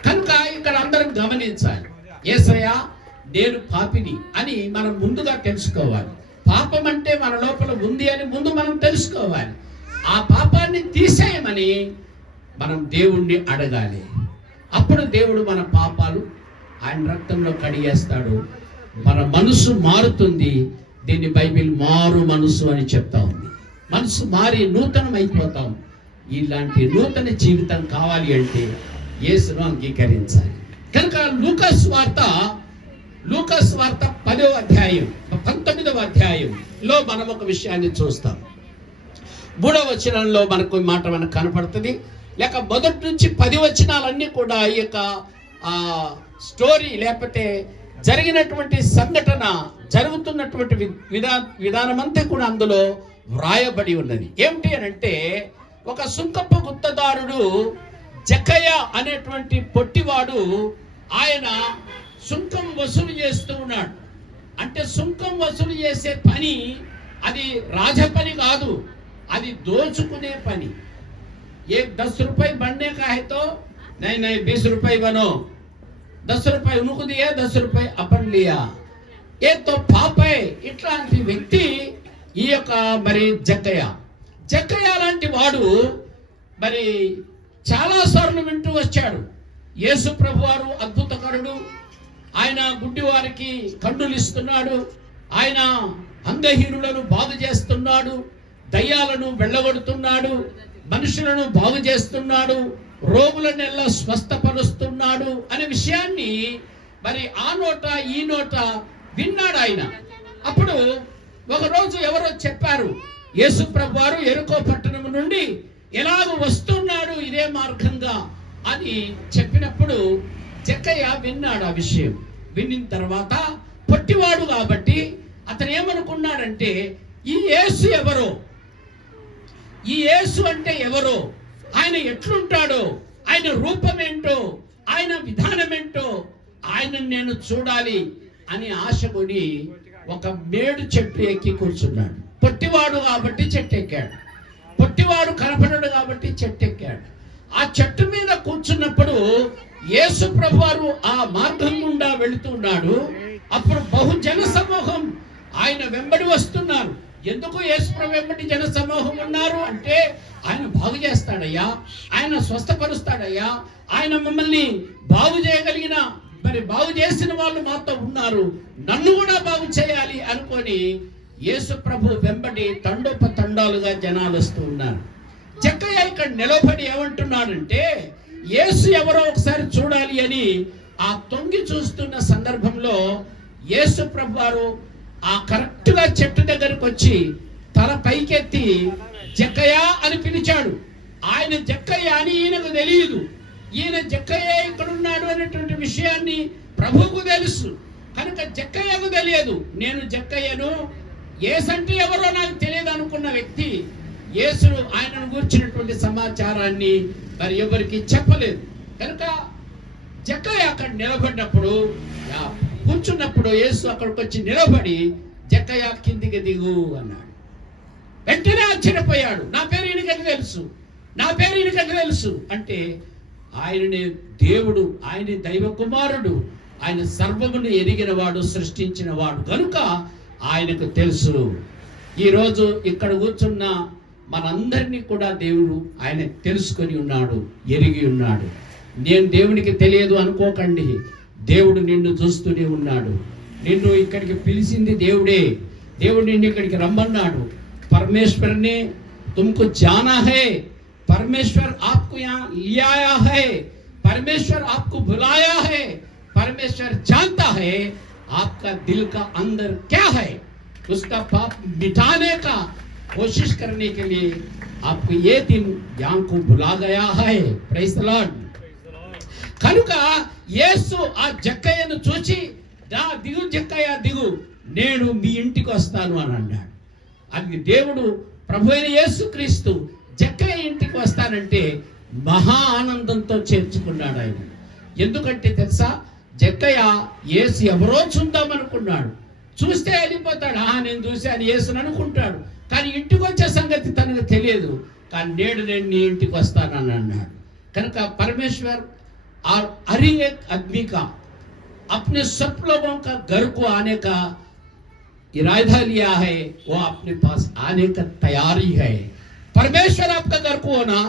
కనుక ఇక్కడ అందరం గమనించాలి, యేసయ్యా నేను పాపిని అని మనం ముందుగా తెలుసుకోవాలి. పాపం అంటే మన లోపల ఉంది అని ముందు మనం తెలుసుకోవాలి. ఆ పాపాన్ని తీసేయమని మనం దేవుణ్ణి అడగాలి. అప్పుడు దేవుడు మన పాపాలు ఆయన రక్తంలో కడిగేస్తాడు. మన మనసు మారుతుంది. దీన్ని బైబిల్ మారు మనసు అని చెప్తా ఉంది. మనసు మారి నూతనం అయిపోతాం. ఇలాంటి నూతన జీవితం కావాలి అంటే యేసును అంగీకరించాలి. కనుక లూకాసు వార్త 10వ అధ్యాయం 19వ అధ్యాయంలో మనం ఒక విషయాన్ని చూస్తాం. 3వ వచనంలో మనకు మాట మనకు కనపడుతుంది. లేక మొదటి నుంచి 10 వచనాలన్నీ కూడా ఈ యొక్క స్టోరీ లేకపోతే జరిగినటువంటి సంఘటన, జరుగుతున్నటువంటి విధానం అంతా కూడా అందులో వ్రాయబడి ఉన్నది. ఏమిటి అని అంటే, ఒక సుంకపు గుత్తదారుడు జక్కయ్య అనేటువంటి పొట్టివాడు ఆయన సుంకం వసూలు చేస్తూ ఉన్నాడు. అంటే సుంకం వసూలు చేసే పని అది రాజ పని కాదు, అది దోచుకునే పని. ఏ 10 रुपये बनने का है तो नहीं 20 रुपये बनो, 10 रुपये उनको दिया, 10 रुपये अपन लिया, ఏ తో పాపే. ఇట్లాంటి వ్యక్తి ఈ యొక్క మరి జక్కయ్య లాంటి వాడు మరి చాలా సార్లు వింటూ వచ్చాడు, యేసు ప్రభు వారు అద్భుతకరుడు, ఆయన గుడ్డి వారికి కన్నులు ఇస్తున్నాడు, ఆయన అంగహీనులను బాగు చేస్తున్నాడు, దయ్యాలను వెళ్ళగొడుతున్నాడు, మనుషులను బాగు చేస్తున్నాడు, రోగులను ఎలా స్వస్థపరుస్తున్నాడు అనే విషయాన్ని మరి ఆ నోట ఈ నోట విన్నాడు ఆయన. అప్పుడు ఒకరోజు ఎవరో చెప్పారు, యేసు ప్రభు వారు ఎరుకో పట్టణం నుండి ఎలాగ వస్తున్నాడు ఇదే మార్గంగా అని చెప్పినప్పుడు జక్కయ్య విన్నాడు. ఆ విషయం విన్న తర్వాత పొట్టివాడు కాబట్టి అతను ఏమనుకున్నాడంటే, ఈ యేసు ఎవరో, ఈ యేసు అంటే ఎవరో, ఆయన ఎట్లుంటాడో, ఆయన రూపం ఏంటో, ఆయన విధానం ఏంటో, ఆయన నేను చూడాలి అని ఆశపడి ఒక మేడు చెట్టు ఎక్కి కూర్చున్నాడు. పొట్టివాడు కాబట్టి చెట్టు ఎక్కాడు, పొట్టివాడు కనపడడు కాబట్టి చెట్టు ఎక్కాడు. ఆ చెట్టు మీద కూర్చున్నప్పుడు యేసు ప్రభువారు ఆ మార్గం గుండా వెళుతున్నాడు. అప్పుడు బహుజన సమూహం ఆయన వెంబడి వస్తున్నారు. ఎందుకు యేసు ప్రభు వెంబడి జన సమూహం ఉన్నారు అంటే, ఆయన బాగు చేస్తాడయ్యా, ఆయన స్వస్థపరుస్తాడయ్యా, ఆయన మమ్మల్ని బాగు చేయగలిగిన మరి బాగు చేసిన వాళ్ళు మాతో ఉన్నారు, నన్ను కూడా బాగు చేయాలి అనుకొని యేసు ప్రభు వెంబడి తండోపతండాలుగా జనాలు వస్తూ ఉన్నారు. జక్కయ్య ఇక్కడ నిలబడి ఏమంటున్నాడంటే, యేసు ఎవరో ఒకసారి చూడాలి అని ఆ తొంగి చూస్తున్న సందర్భంలో యేసు ప్రభు వారు ఆ కరెక్ట్ గా చెట్టు దగ్గరకు వచ్చి తల పైకెత్తి జక్కయ్య అని పిలిచాడు. ఆయన జక్కయ్య అని ఈయనకు తెలియదు, ఈయన జక్కయ్య ఇక్కడ ఉన్నాడు అనేటువంటి విషయాన్ని ప్రభువుకు తెలుసు కనుక జక్కయ్యకు తెలియదు. నేను జక్కయ్యను, యేసంటే ఎవరో నాకు తెలియదు అనుకున్న వ్యక్తి యేసు ఆయనను గురించినటువంటి సమాచారాన్ని మరి ఎవరికి చెప్పలేదు. కనుక జక్కయ్య అక్కడ నిలబడినప్పుడు కూర్చున్నప్పుడు యేసు అక్కడికి వచ్చి నిలబడి జక్కయ్య కిందికి దిగు అన్నాడు. వెంటనే ఆశ్చర్యపోయాడు, నా పేరు ఈయనకని తెలుసు, నా పేరు ఈయనకని తెలుసు అంటే ఆయననే దేవుడు, ఆయన దైవ కుమారుడు, ఆయన సర్వమును ఎరిగిన వాడు, సృష్టించిన వాడు కనుక ఆయనకు తెలుసు. ఈరోజు ఇక్కడ కూర్చున్న మనందరినీ కూడా దేవుడు ఆయన తెలుసుకొని ఉన్నాడు, ఎరిగి ఉన్నాడు. నేను దేవునికి తెలియదు అనుకోకండి, దేవుడు నిన్ను చూస్తూనే ఉన్నాడు. నిన్ను ఇక్కడికి పిలిచింది దేవుడే, దేవుడు నిన్ను ఇక్కడికి రమ్మన్నాడు. పరమేశ్వర్ ने तुमको जाना है, परमेश्वर आपको यहाँ ले आया है, परमेश्वर आपको बुलाया है, परमेश्वर जानता है आपका दिल का अंदर क्या है, उसका पाप मिटाने का कोशिश करने के लिए आपको ये दिन यहाँ को बुला गया है. Praise the Lord. కనుక యేసు ఆ జక్కయ్యను చూసి, దా దిగు జక్కయ్య దిగు, నేను మీ ఇంటికి వస్తాను అని అన్నాడు. అది దేవుడు ప్రభు అయిన యేసు క్రీస్తు జక్కయ్య ఇంటికి వస్తానంటే మహా ఆనందంతో చేర్చుకున్నాడు ఆయన. ఎందుకంటే తెలుసా, జక్కయ్య యేసు ఎవరో చూద్దామనుకున్నాడు, చూస్తే వెళ్ళిపోతాడు, నేను చూశాను యేసుని అనుకుంటాడు, కానీ ఇంటికి వచ్చే సంగతి తనకు తెలియదు. కానీ నేడు నేను నీ ఇంటికి వస్తానని అన్నాడు. కనుక పరమేశ్వర్ और हर एक आदमी का अपने सब लोगों का घर को आने का इरादा लिया है, वो अपने पास आने का तैयारी है. परमेश्वर आपका घर को होना,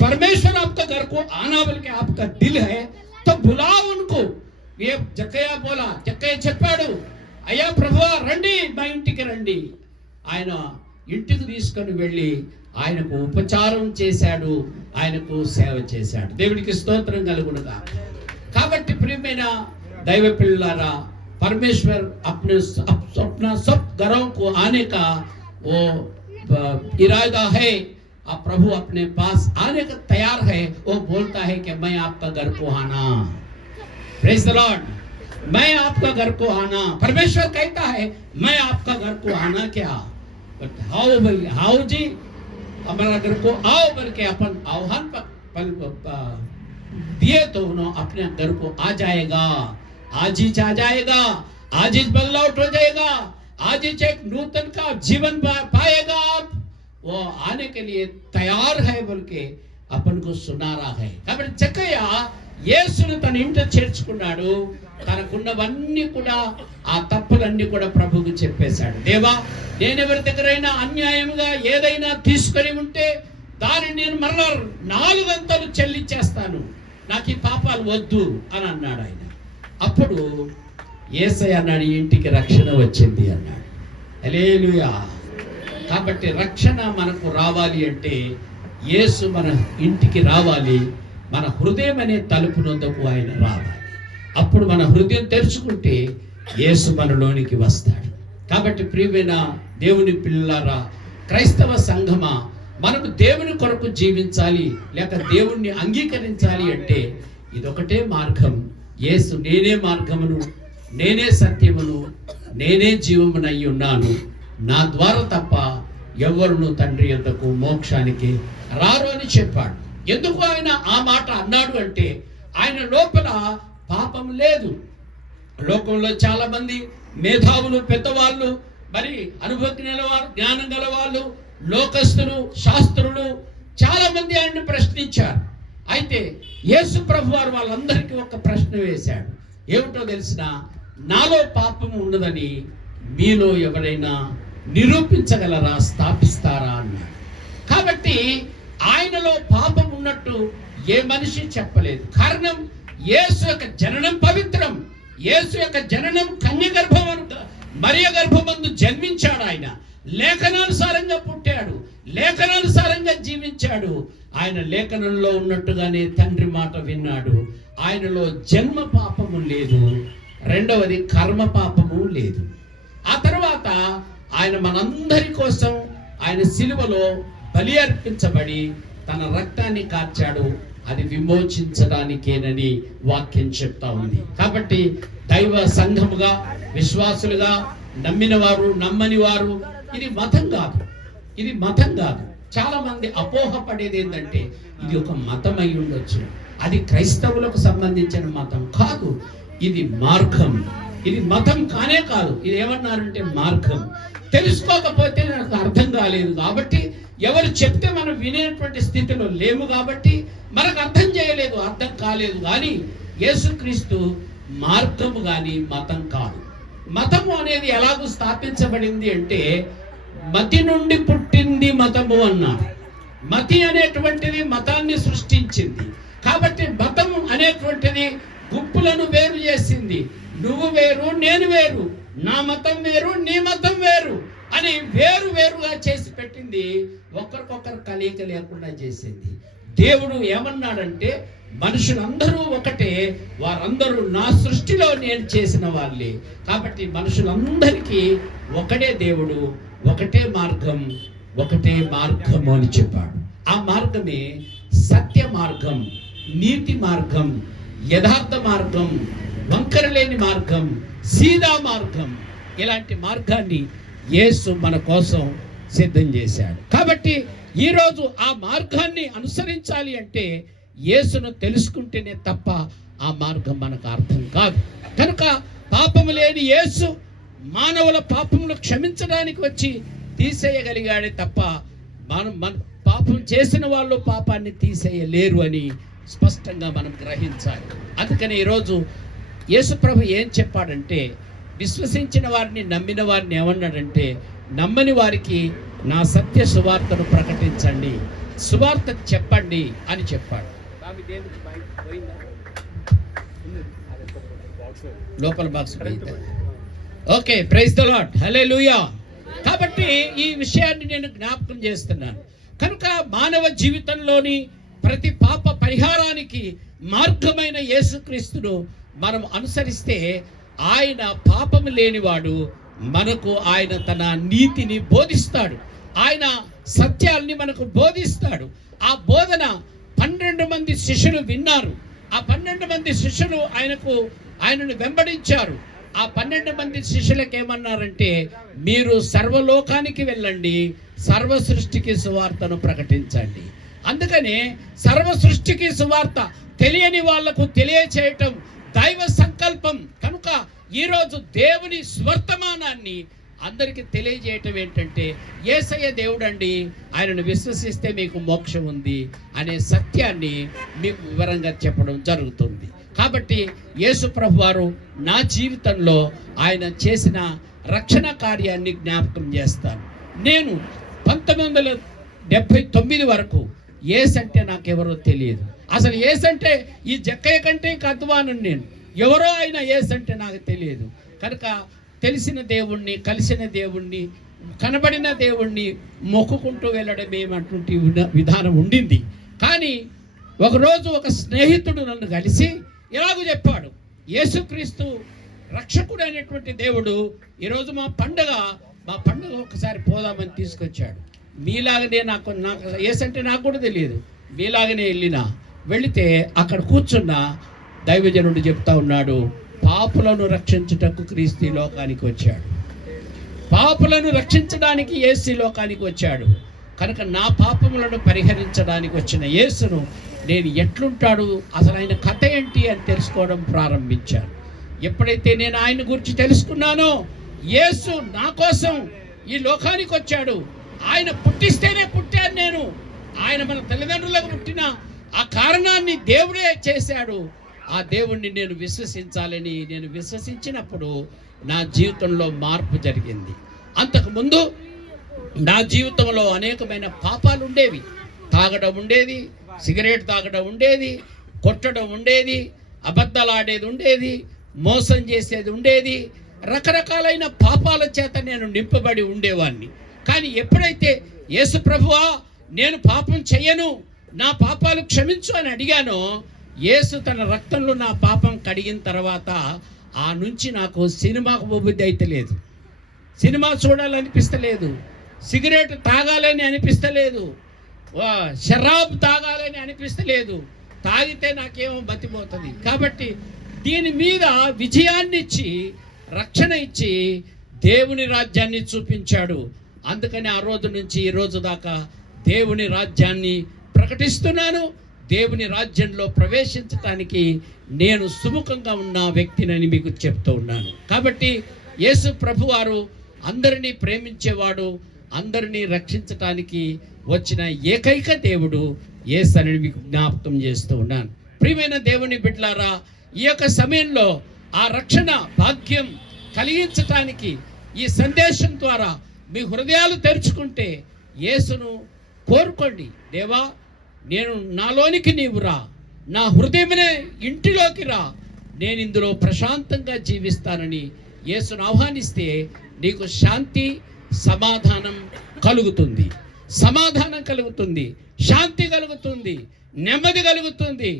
परमेश्वर आपका घर को आना बल्कि आपका दिल है, तो बुलाओ उनको. ये जక్కయ్య बोला, జక్కయ్య చెప్పాడు, అయ్యా ప్రభువా రండి, మా ఇంటికి రండి. ఆయన ఇంటికి తీసుకొని వెళ్ళి ఆయనకు ఉపచారం చేశాడు, ఆయనకు సేవ చేశాడు. దేవుడికి స్తోత్రం కలుగునుగా. కాబట్టి ప్రియమైన దైవ పిల్లలారా, परमेश्वर अपना सब घरों को आने का वो इरादा है. आप प्रभु अपने पास आने का तैयार है. वो बोलता है कि मैं आपका घर को आना. Praise the Lord. मैं आपका घर को आना. परमेश्वर कहता है मैं आपका घर को आना क्या, बट हाउ जी, हमारा घर को आओ बोल के अपन आह्वान दिए तो उन्होंने अपने घर को आ जाएगा, आज ही आ जाएगा, आज ही बदलाव हो जाएगा, आज ही एक नूतन का जीवन पाएगा आप, वो आने के लिए तैयार है बोल के अपन को सुना रहा है। కాబట్టి చక్కయ్య యేసును తన ఇంట చేర్చుకున్నాడు, తనకున్నవన్నీ కూడా ఆ తప్పులన్నీ కూడా ప్రభువుకు చెప్పేశాడు. దేవా, నేను ఎవరి దగ్గరైనా అన్యాయంగా ఏదైనా తీసుకొని ఉంటే దాన్ని నేను మరలా 4 అంతలు చెల్లించేస్తాను, నాకు ఈ పాపాలు వద్దు అని అన్నాడు ఆయన. అప్పుడు యేసయ్య అన్నాడు, ఇంటికి రక్షణ వచ్చింది అన్నాడు. హల్లెలూయా. కాబట్టి రక్షణ మనకు రావాలి అంటే యేసు మన ఇంటికి రావాలి, మన హృదయం అనే తలుపు నొద్దకు ఆయన రావాలి. అప్పుడు మన హృదయం తెరుచుకుంటే యేసు మనలోనికి వస్తాడు. కాబట్టి ప్రియమైన దేవుని పిల్లలారా, క్రైస్తవ సంఘమా, మనము దేవుని కొరకు జీవించాలి లేక దేవుణ్ణి అంగీకరించాలి అంటే ఇదొకటే మార్గం. యేసు నేనే మార్గమును, నేనే సత్యమును, నేనే జీవమునై ఉన్నాను, నా ద్వారా తప్ప ఎవరును తండ్రి యొద్దకు మోక్షానికి రారు అని చెప్పాడు. ఎందుకు ఆయన ఆ మాట అన్నాడు అంటే ఆయన లోపల పాపం లేదు. లోకంలో చాలా మంది మేధావులు, పెద్దవాళ్ళు, మరి అనుభవజ్ఞుల వారు, జ్ఞానం గల వాళ్ళు, లోకస్తులు, శాస్త్రులు చాలా మంది ఆయన్ని ప్రశ్నించారు. అయితే యేసు ప్రభు వారు వాళ్ళందరికీ ఒక ప్రశ్న వేశాడు. ఏమిటో తెలిసిన, నాలో పాపం ఉన్నదని మీలో ఎవరైనా నిరూపించగలరా, స్థాపిస్తారా అన్నాడు. కాబట్టి ఆయనలో పాపం ఉన్నట్టు ఏ మనిషి చెప్పలేదు. కారణం యేసు యొక్క జననం పవిత్రం. యేసు యొక్క జననం కన్య మరియ గర్భమందు జన్మించాడు. ఆయన లేఖనానుసారంగా పుట్టాడు, లేఖనానుసారంగా జీవించాడు. ఆయన లేఖనంలో ఉన్నట్టుగానే తండ్రి మాట విన్నాడు. ఆయనలో జన్మ పాపము లేదు, రెండవది కర్మ పాపము లేదు. ఆ తర్వాత ఆయన మనందరి కోసం ఆయన సిలువలో బలి అర్పించబడి తన రక్తాన్ని కార్చాడు. అది విమోచించడానికేనని వాక్యం చెప్తా ఉంది. కాబట్టి దైవ సంఘముగా, విశ్వాసులుగా, నమ్మిన వారు, నమ్మని వారు, ఇది మతం కాదు, ఇది మతం కాదు. చాలా మంది అపోహపడేది ఏంటంటే ఇది ఒక మతం అయి ఉండొచ్చు, అది క్రైస్తవులకు సంబంధించిన మతం కాదు, ఇది మార్గం. ఇది మతం కానే కాదు. ఇది ఏమన్నారంటే మార్గం. తెలుసుకోకపోతే నాకు అర్థం కాలేదు కాబట్టి, ఎవరు చెప్తే మనం వినేటువంటి స్థితిలో లేము కాబట్టి మనకు అర్థం చేయలేదు, అర్థం కాలేదు. కానీ యేసుక్రీస్తు మార్గము కానీ మతం కాదు. మతము అనేది ఎలాగూ స్థాపించబడింది అంటే మతి నుండి పుట్టింది మతము అన్నారు. మతి అనేటువంటిది మతాన్ని సృష్టించింది. కాబట్టి మతము అనేటువంటిది గుంపులను వేరు చేసింది. నువ్వు వేరు, నేను వేరు, నా మతం వేరు, నీ మతం వేరు అని వేరు వేరుగా చేసి పెట్టింది. ఒకరికొకరు కలయిక లేకుండా చేసింది. దేవుడు ఏమన్నాడంటే మనుషులందరూ ఒకటే, వారందరూ నా సృష్టిలో నేను చేసిన వాళ్ళే. కాబట్టి మనుషులందరికీ ఒకటే దేవుడు, ఒకటే మార్గం, ఒకటే మార్గము అని చెప్పాడు. ఆ మార్గమే సత్య మార్గం, నీతి మార్గం, యథార్థ మార్గం, వంకరలేని మార్గం, సీదా మార్గం. ఇలాంటి మార్గాన్ని యేసు మన కోసం సిద్ధం చేశాడు. కాబట్టి ఈరోజు ఆ మార్గాన్ని అనుసరించాలి అంటే యేసును తెలుసుకుంటేనే తప్ప ఆ మార్గం మనకు అర్థం కాదు. కనుక పాపము లేని యేసు మానవుల పాపములు క్షమించడానికి వచ్చి తీసేయగలిగాడే తప్ప మన పాపం చేసిన వాళ్ళు పాపాన్ని తీసేయలేరు అని స్పష్టంగా మనం గ్రహించాలి. అందుకని ఈరోజు యేసు ప్రభు ఏం చెప్పాడంటే, విశ్వసించిన వారిని, నమ్మిన వారిని ఏమన్నాడంటే, నమ్మని వారికి నా సత్య సువార్తను ప్రకటించండి, సువార్త చెప్పండి అని చెప్పాడు. లోపల box okay, praise the Lord, hallelujah. కాబట్టి ఈ విషయాన్ని నేను జ్ఞాపకం చేస్తున్నాను. కనుక మానవ జీవితంలోని ప్రతి పాప పరిహారానికి మార్గమైన యేసుక్రీస్తును మనం అనుసరిస్తే ఆయన పాపము లేనివాడు. మనకు ఆయన తన నీతిని బోధిస్తాడు, ఆయన సత్యాల్ని మనకు బోధిస్తాడు. ఆ బోధన 12 మంది శిష్యులు విన్నారు. ఆ 12 మంది శిష్యులు ఆయనను వెంబడించారు. ఆ 12 మంది శిష్యులకు ఏమన్నారంటే, మీరు సర్వలోకానికి వెళ్ళండి, సర్వ సృష్టికి సువార్తను ప్రకటించండి. అందుకనే సర్వ సృష్టికి సువార్త తెలియని వాళ్లకు తెలియచేయటం దైవ సంకల్పం కనుక ఈరోజు దేవుని స్వర్తమానాన్ని అందరికీ తెలియజేయటం ఏంటంటే యేసయ్య దేవుడండి, ఆయనను విశ్వసిస్తే మీకు మోక్షం ఉంది అనే సత్యాన్ని మీకు వివరంగా చెప్పడం జరుగుతుంది. కాబట్టి యేసు ప్రభు వారు నా జీవితంలో ఆయన చేసిన రక్షణ కార్యాన్ని జ్ఞాపకం చేస్తాను. నేను 1979 వరకు యేసంటే నాకెవరో తెలియదు. అసలు యేసంటే ఈ జక్కయ్య కంటే కద్వాను నేను, ఎవరో ఆయన యేసంటే నాకు తెలియదు. కనుక తెలిసిన దేవుణ్ణి, కలిసిన దేవుణ్ణి, కనబడిన దేవుణ్ణి మొక్కుకుంటూ వెళ్ళడం ఏమంటుంటే విధానం ఉండింది. కానీ ఒకరోజు ఒక స్నేహితుడు నన్ను కలిసి ఇలాగూ చెప్పాడు, యేసుక్రీస్తు రక్షకుడు అనేటువంటి దేవుడు ఈరోజు మా పండుగ ఒకసారి పోదామని తీసుకొచ్చాడు. మీలాగనే నాకు యేసంటే నాకు కూడా తెలియదు. మీలాగనే వెళితే అక్కడ కూర్చున్న దైవజనుడు చెప్తా ఉన్నాడు, పాపులను రక్షించుటకు క్రీస్తు ఈ లోకానికి వచ్చాడు, పాపులను రక్షించడానికి యేసు ఈ లోకానికి వచ్చాడు. కనుక నా పాపములను పరిహరించడానికి వచ్చిన యేసును నేను ఎట్లుంటాడు, అసలు ఆయన కథ ఏంటి అని తెలుసుకోవడం ప్రారంభించాను. ఎప్పుడైతే నేను ఆయన గురించి తెలుసుకున్నానో, యేసు నా కోసం ఈ లోకానికి వచ్చాడు, ఆయన పుట్టిస్తేనే పుట్టాను నేను, ఆయన మన తల్లిదండ్రులకు పుట్టిన ఆ కారణాన్ని దేవుడే చేశాడు, ఆ దేవుణ్ణి నేను విశ్వసించాలని నేను విశ్వసించినప్పుడు నా జీవితంలో మార్పు జరిగింది. అంతకుముందు నా జీవితంలో అనేకమైన పాపాలు ఉండేవి. తాగడం ఉండేది, సిగరెట్ తాగడం ఉండేది, కొట్టడం ఉండేది, అబద్ధాలు ఆడేది ఉండేది, మోసం చేసేది ఉండేది, రకరకాలైన పాపాల చేత నేను నింపబడి ఉండేవాడిని. కానీ ఎప్పుడైతే యేసు ప్రభువా నేను పాపం చెయ్యను, నా పాపాలు క్షమించు అని అడిగానో, యేసు తన రక్తంలో నా పాపం కడిగిన తర్వాత ఆ నుంచి నాకు సినిమాకు బుద్ధి అయితే లేదు, సినిమా చూడాలనిపిస్తలేదు, సిగరెట్ తాగాలని అనిపిస్తలేదు, షరాబ్ తాగాలని అనిపిస్తలేదు. తాగితే నాకేమో బతిపోతుంది. కాబట్టి దీని మీద విజయాన్ని ఇచ్చి, రక్షణ ఇచ్చి దేవుని రాజ్యాన్ని చూపించాడు. అందుకని ఆ రోజు నుంచి ఈ రోజు దాకా దేవుని రాజ్యాన్ని ప్రకటిస్తున్నాను. దేవుని రాజ్యంలో ప్రవేశించడానికి నేను సుముఖంగా ఉన్న వ్యక్తినని మీకు చెప్తూ ఉన్నాను. కాబట్టి యేసు ప్రభువారు అందరినీ ప్రేమించేవాడు, అందరినీ రక్షించటానికి వచ్చిన ఏకైక దేవుడు యేసు అని మీకు జ్ఞాపకం చేస్తూ ఉన్నాను. ప్రియమైన దేవుని బిడ్డలారా, ఈ యొక్క సమయంలో ఆ రక్షణ భాగ్యం కలిగించటానికి ఈ సందేశం ద్వారా మీ హృదయాలు తెరుచుకుంటే యేసును కోరుకోండి. దేవా, నేను నాలోనికి నీవు రా, నా హృదయమనే ఇంటిలోకి రా, నేను ఇందులో ప్రశాంతంగా జీవిస్తానని యేసును ఆహ్వానిస్తే నీకు శాంతి సమాధానం కలుగుతుంది, సమాధానం కలుగుతుంది, శాంతి కలుగుతుంది, నెమ్మది కలుగుతుంది,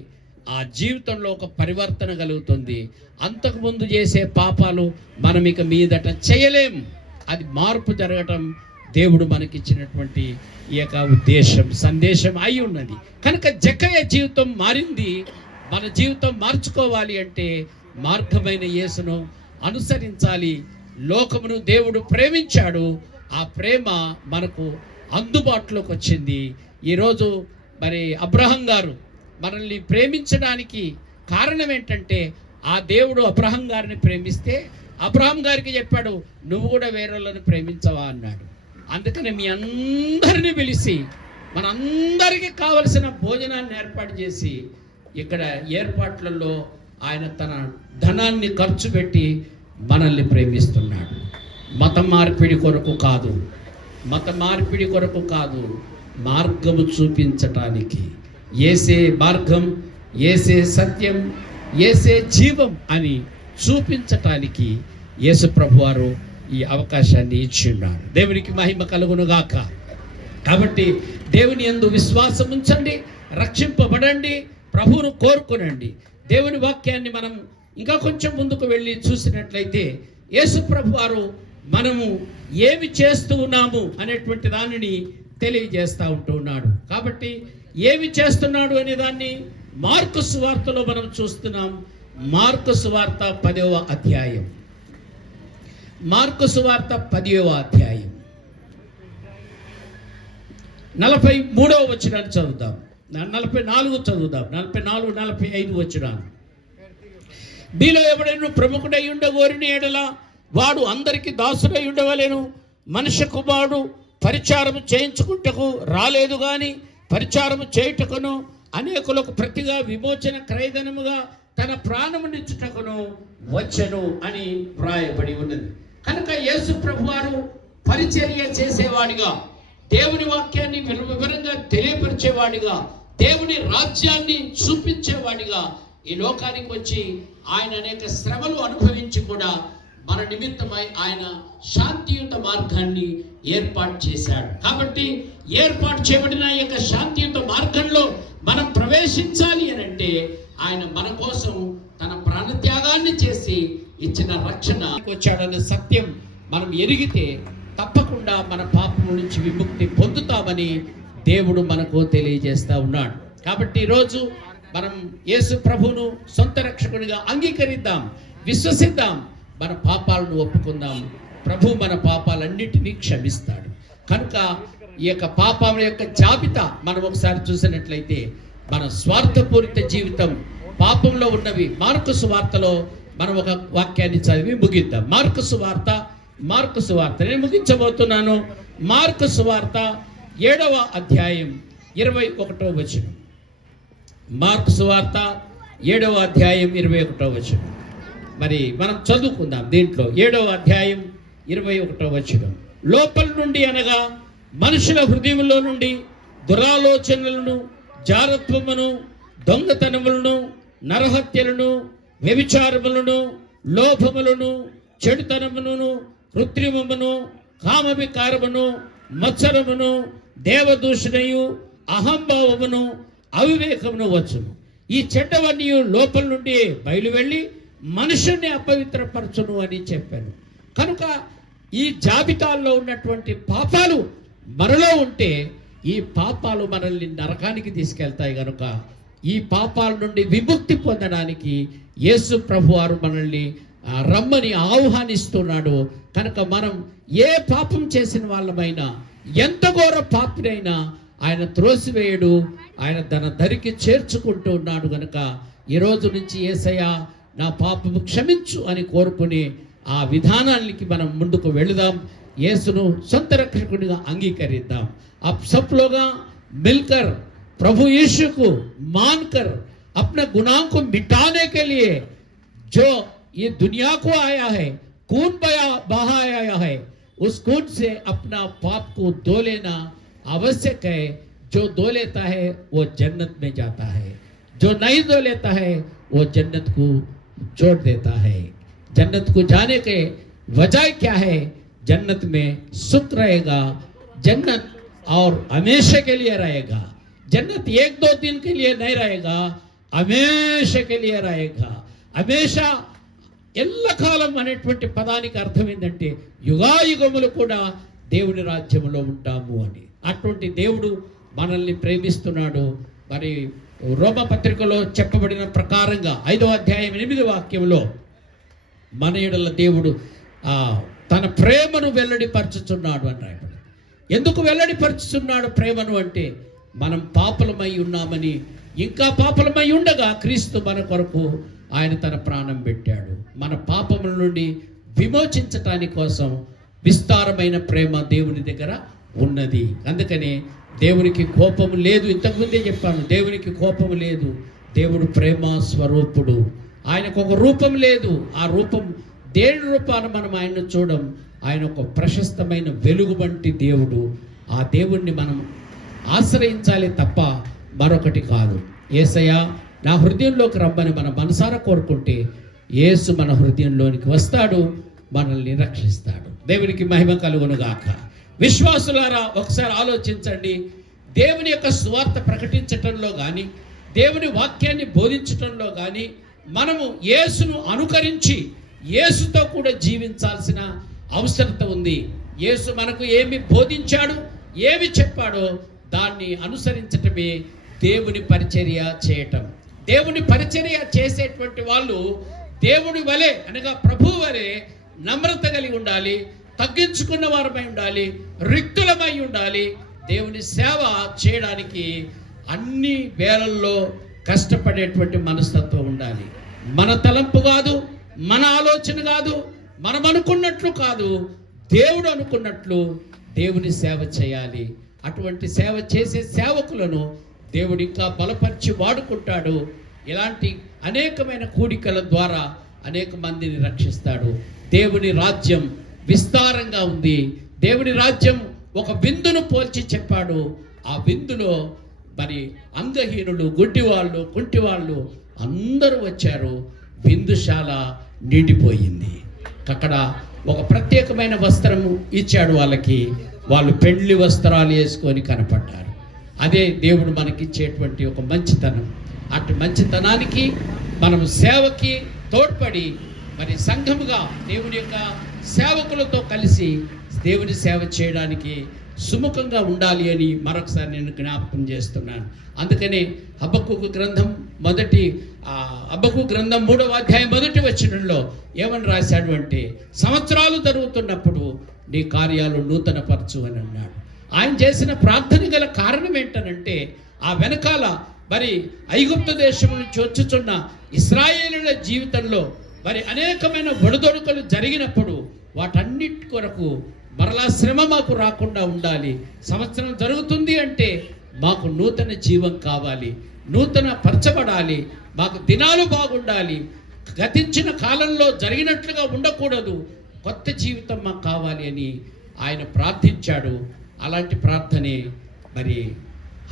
ఆ జీవితంలో ఒక పరివర్తన కలుగుతుంది. అంతకుముందు చేసే పాపాలు మనం ఇక మీదట చేయలేం. అది మార్పు జరగటం దేవుడు మనకిచ్చినటువంటి ఈ యొక్క ఉద్దేశం, సందేశం అయి ఉన్నది. కనుక జక్కయ్య జీవితం మారింది. మన జీవితం మార్చుకోవాలి అంటే మార్గమైన యేసును అనుసరించాలి. లోకమును దేవుడు ప్రేమించాడు, ఆ ప్రేమ మనకు అందుబాటులోకి వచ్చింది. ఈరోజు మరి అబ్రహం గారు మనల్ని ప్రేమించడానికి కారణం ఏంటంటే, ఆ దేవుడు అబ్రహం గారిని ప్రేమిస్తే అబ్రహం గారికి చెప్పాడు, నువ్వు కూడా వేరేళ్ళని ప్రేమించవా అన్నాడు. అందుకని మీ అందరినీ పిలిచి మనందరికీ కావలసిన భోజనాన్ని ఏర్పాటు చేసి ఇక్కడ ఏర్పాట్లలో ఆయన తన ధనాన్ని ఖర్చు పెట్టి మనల్ని ప్రేమిస్తున్నాడు. మత మార్పిడి కొరకు కాదు, మత మార్పిడి కొరకు కాదు, మార్గము చూపించటానికి. యేసే మార్గం, యేసే సత్యం, యేసే జీవం అని చూపించటానికి యేసు ప్రభువారు ఈ అవకాశాన్ని ఇచ్చిన్నారు. దేవునికి మహిమ కలుగునుగాక. కాబట్టి దేవుని యందు విశ్వాసం ఉంచండి, రక్షింపబడండి, ప్రభువును కోరుకునండి. దేవుని వాక్యాన్ని మనం ఇంకా కొంచెం ముందుకు వెళ్ళి చూసినట్లయితే యేసు ప్రభువారు మనము ఏమి చేస్తూ ఉన్నాము అనేటువంటి దానిని తెలియజేస్తూ ఉంటున్నాడు. కాబట్టి ఏమి చేస్తున్నాడు అనే దాన్ని మార్కు సువార్తలో మనం చూస్తున్నాం. మార్కు సువార్త 10వ అధ్యాయం, మార్కు సువార్త 10వ అధ్యాయం 43వ వచనాన్ని చదువుదాం. 44 చదువుదాం. 44, 45 వచనాలు. మీలో ఎవడైనా ప్రముఖుడై ఉండగోరిన ఎడల వాడు అందరికి దాసుడై ఉండవలెను. మనుష్య కుమారుడు పరిచారము చేయించుకుంటకు రాలేదు గాని పరిచారము చేయుటకును అనేకులకు ప్రతిగా విమోచన క్రయధనముగా తన ప్రాణమునిచ్చుటకును వచ్చెను అని వ్రాయబడి ఉన్నది. కనుక యేసు ప్రభువారు పరిచర్య చేసేవాడిగా, దేవుని వాక్యాన్ని వివరంగా తెలియపరిచేవాడిగా, దేవుని రాజ్యాన్ని చూపించేవాడిగా ఈ లోకానికి వచ్చి ఆయన అనేక శ్రమలు అనుభవించి కూడా మన నిమిత్తమై ఆయన శాంతియుత మార్గాన్ని ఏర్పాటు చేశాడు. కాబట్టి ఏర్పాటు చేయబడిన ఈ యొక్క శాంతియుత మార్గంలో మనం ప్రవేశించాలి అని అంటే ఆయన మన కోసం తన ప్రాణత్యాగాన్ని చేసి ఇచ్చిన రక్షణ వచ్చాడన్న సత్యం మనం ఎరిగితే తప్పకుండా మన పాపం నుంచి విముక్తి పొందుతామని దేవుడు మనకు తెలియజేస్తా ఉన్నాడు. కాబట్టి ఈరోజు మనం యేసు ప్రభువును సొంత రక్షకునిగా అంగీకరిద్దాం, విశ్వసిద్దాం, మన పాపాలను ఒప్పుకుందాం. ప్రభు మన పాపాలన్నిటినీ క్షమిస్తాడు. కనుక ఈ యొక్క పాపముల యొక్క జాబితా మనం ఒకసారి చూసినట్లయితే మన స్వార్థపూరిత జీవితం పాపంలో ఉన్నవి. మార్కు సువార్తలో మనం ఒక వాక్యాన్ని చదివి ముగిద్దాం. మార్కు సువార్త నేను ముగించబోతున్నాను. మార్కు సువార్త 7వ అధ్యాయం 21వ వచనం. మార్కు సువార్త 7వ అధ్యాయం 21వ వచనం. మరి మనం చదువుకుందాం. దీంట్లో 7వ అధ్యాయం 21వ వచనం. లోపల నుండి అనగా మనుషుల హృదయంలో నుండి దురాలోచనలను, జారత్వమును, దొంగతనములను, నరహత్యలను, వ్యభిచారములను, లోభములను, చెడుతనమును, కృత్రిమమును, కామవికారమును, మత్సరమును, దేవదూషణయు, అహంభావమును, అవివేకమును వచ్చును. ఈ చెడ్డవన్నీ లోపల నుండి బయలు వెళ్ళి మనుషుల్ని అపవిత్రపరచును అని చెప్పాను. కనుక ఈ జాబితాల్లో ఉన్నటువంటి పాపాలు మనలో ఉంటే ఈ పాపాలు మనల్ని నరకానికి తీసుకెళ్తాయి. కనుక ఈ పాపాల నుండి విముక్తి పొందడానికి యేసు ప్రభువారు మనల్ని రమ్మని ఆహ్వానిస్తున్నాడు. కనుక మనం ఏ పాపం చేసిన వాళ్ళమైనా, ఎంత ఘోర పాపినైనా ఆయన త్రోసివేయడు, ఆయన తన దరికి చేర్చుకుంటూ ఉన్నాడు. కనుక ఈ రోజు నుంచి యేసయ్యా నా పాపము క్షమించు అని కోరుకుని ఆ విధానానికి మనం ముందుకు వెళుదాం. యేసును సొంత రక్షకుడిగా అంగీకరిద్దాం. अब सब लोग मिलकर प्रभु यीशु को मानकर अपने गुनाह को मिटाने के लिए जो ये दुनिया को आया है, खून बहाया है, उस खून से अपना पाप को धो लेना आवश्यक है. जो धो लेता है वो जन्नत में जाता है, जो नहीं धो लेता है वो जन्नत को छोड़ देता है. जन्नत को जाने के वजह क्या है? जन्नत में सुख रहेगा, जन्नत और हमेशा के लिए रहेगा. जन्नत 1-2 दिन के लिए नहीं रहेगा, हमेशा के लिए रहेगा. हमेशा ఎల్లకాలం అనేటువంటి పదానికి అర్థం ఏంటంటే యుగాయుగములు కూడా దేవుని రాజ్యములో ఉంటాము అని. అటువంటి దేవుడు మనల్ని ప్రేమిస్తున్నాడు. మరి రోమ పత్రికలో చెప్పబడిన ప్రకారంగా 5వ అధ్యాయం 8వ వాక్యంలో మన యెడల దేవుడు తన ప్రేమను వెల్లడిపరచుచున్నాడు అని రాయబడింది. ఎందుకు వెల్లడిపరచుచున్నాడు ప్రేమను అంటే మనం పాపలమై ఉన్నామని, ఇంకా పాపలమై ఉండగా క్రీస్తు మన కొరకు ఆయన తన ప్రాణం పెట్టాడు. మన పాపముల నుండి విమోచించటానికి కోసం విస్తారమైన ప్రేమ దేవుని దగ్గర ఉన్నది. అందుకనే దేవునికి కోపము లేదు. ఇంతకుముందే చెప్పాను, దేవునికి కోపము లేదు. దేవుడు ప్రేమ స్వరూపుడు. ఆయనకు ఒక రూపం లేదు. ఆ రూపం దేని రూపాన మనం ఆయన్ను చూడం. ఆయన ఒక ప్రశస్తమైన వెలుగు వంటి దేవుడు. ఆ దేవుణ్ణి మనం ఆశ్రయించాలి తప్ప మరొకటి కాదు. యేసయ్య నా హృదయంలోకి రమ్మని మన మనసారా కోరుకుంటే యేసు మన హృదయంలోనికి వస్తాడు, మనల్ని రక్షిస్తాడు. దేవునికి మహిమ కలుగునుగాక. విశ్వాసులారా ఒకసారి ఆలోచించండి. దేవుని యొక్క సువార్త ప్రకటించటంలో కానీ, దేవుని వాక్యాన్ని బోధించటంలో కానీ మనము యేసును అనుకరించి యేసుతో కూడా జీవించాల్సిన అవసరత ఉంది. యేసు మనకు ఏమి బోధించాడు, ఏమి చెప్పాడో దాన్ని అనుసరించటమే దేవుని పరిచర్య చేయటం. దేవుని పరిచర్య చేసేటువంటి వాళ్ళు దేవుని వలె అనగా ప్రభు వలె నమ్రత కలిగి ఉండాలి, తగ్గించుకున్న వారమై ఉండాలి, రిక్తులమై ఉండాలి, దేవుని సేవ చేయడానికి అన్ని వేళల్లో కష్టపడేటువంటి మనస్తత్వం ఉండాలి. మన తలంపు కాదు, మన ఆలోచన కాదు, మనం అనుకున్నట్లు కాదు, దేవుడు అనుకున్నట్లు దేవుని సేవ చేయాలి. అటువంటి సేవ చేసే సేవకులను దేవుడు ఇంకా బలపరిచి వాడుకుంటాడు. ఇలాంటి అనేకమైన కూడికల ద్వారా అనేక మందిని రక్షిస్తాడు. దేవుని రాజ్యం విస్తారంగా ఉంది. దేవుని రాజ్యం ఒక విందును పోల్చి చెప్పాడు. ఆ విందులో మరి అంగహీనులు, గుడ్డివాళ్ళు, కుంటివాళ్ళు అందరూ వచ్చారు. విందుశాల నిండిపోయింది. అక్కడ ఒక ప్రత్యేకమైన వస్త్రము ఇచ్చాడు వాళ్ళకి. వాళ్ళు పెండ్లి వస్త్రాలు వేసుకొని కనపడ్డారు. అదే దేవుడు మనకిచ్చేటువంటి ఒక మంచితనం. అటు మంచితనానికి మనం సేవకి తోడ్పడి మరి సంఘముగా దేవుని యొక్క సేవకులతో కలిసి దేవుని సేవ చేయడానికి సుముఖంగా ఉండాలి అని మరొకసారి నేను జ్ఞాపకం చేస్తున్నాను. అందుకని హబక్కూకు గ్రంథం 3వ అధ్యాయం 1వ వచనంలో ఏమని రాశాడు అంటే, సంవత్సరాలు జరుగుతున్నప్పుడు నీ కార్యాలు నూతనపరచు అని అన్నాడు. ఆయన చేసిన ప్రార్థన గల కారణం ఏంటనంటే, ఆ వెనకాల మరి ఐగుప్తు దేశం నుంచి వచ్చుచున్న ఇశ్రాయేలుల జీవితంలో మరి అనేకమైన ఒడిదొడుకులు జరిగినప్పుడు వాటన్నిటి కొరకు మరలా శ్రమ మాకు రాకుండా ఉండాలి. సంవత్సరం జరుగుతుంది అంటే మాకు నూతన జీవం కావాలి, నూతన పరచబడాలి, మాకు దినాలు బాగుండాలి, గతించిన కాలంలో జరిగినట్లుగా ఉండకూడదు, కొత్త జీవితం మాకు కావాలి అని ఆయన ప్రార్థించాడు. అలాంటి ప్రార్థనే మరి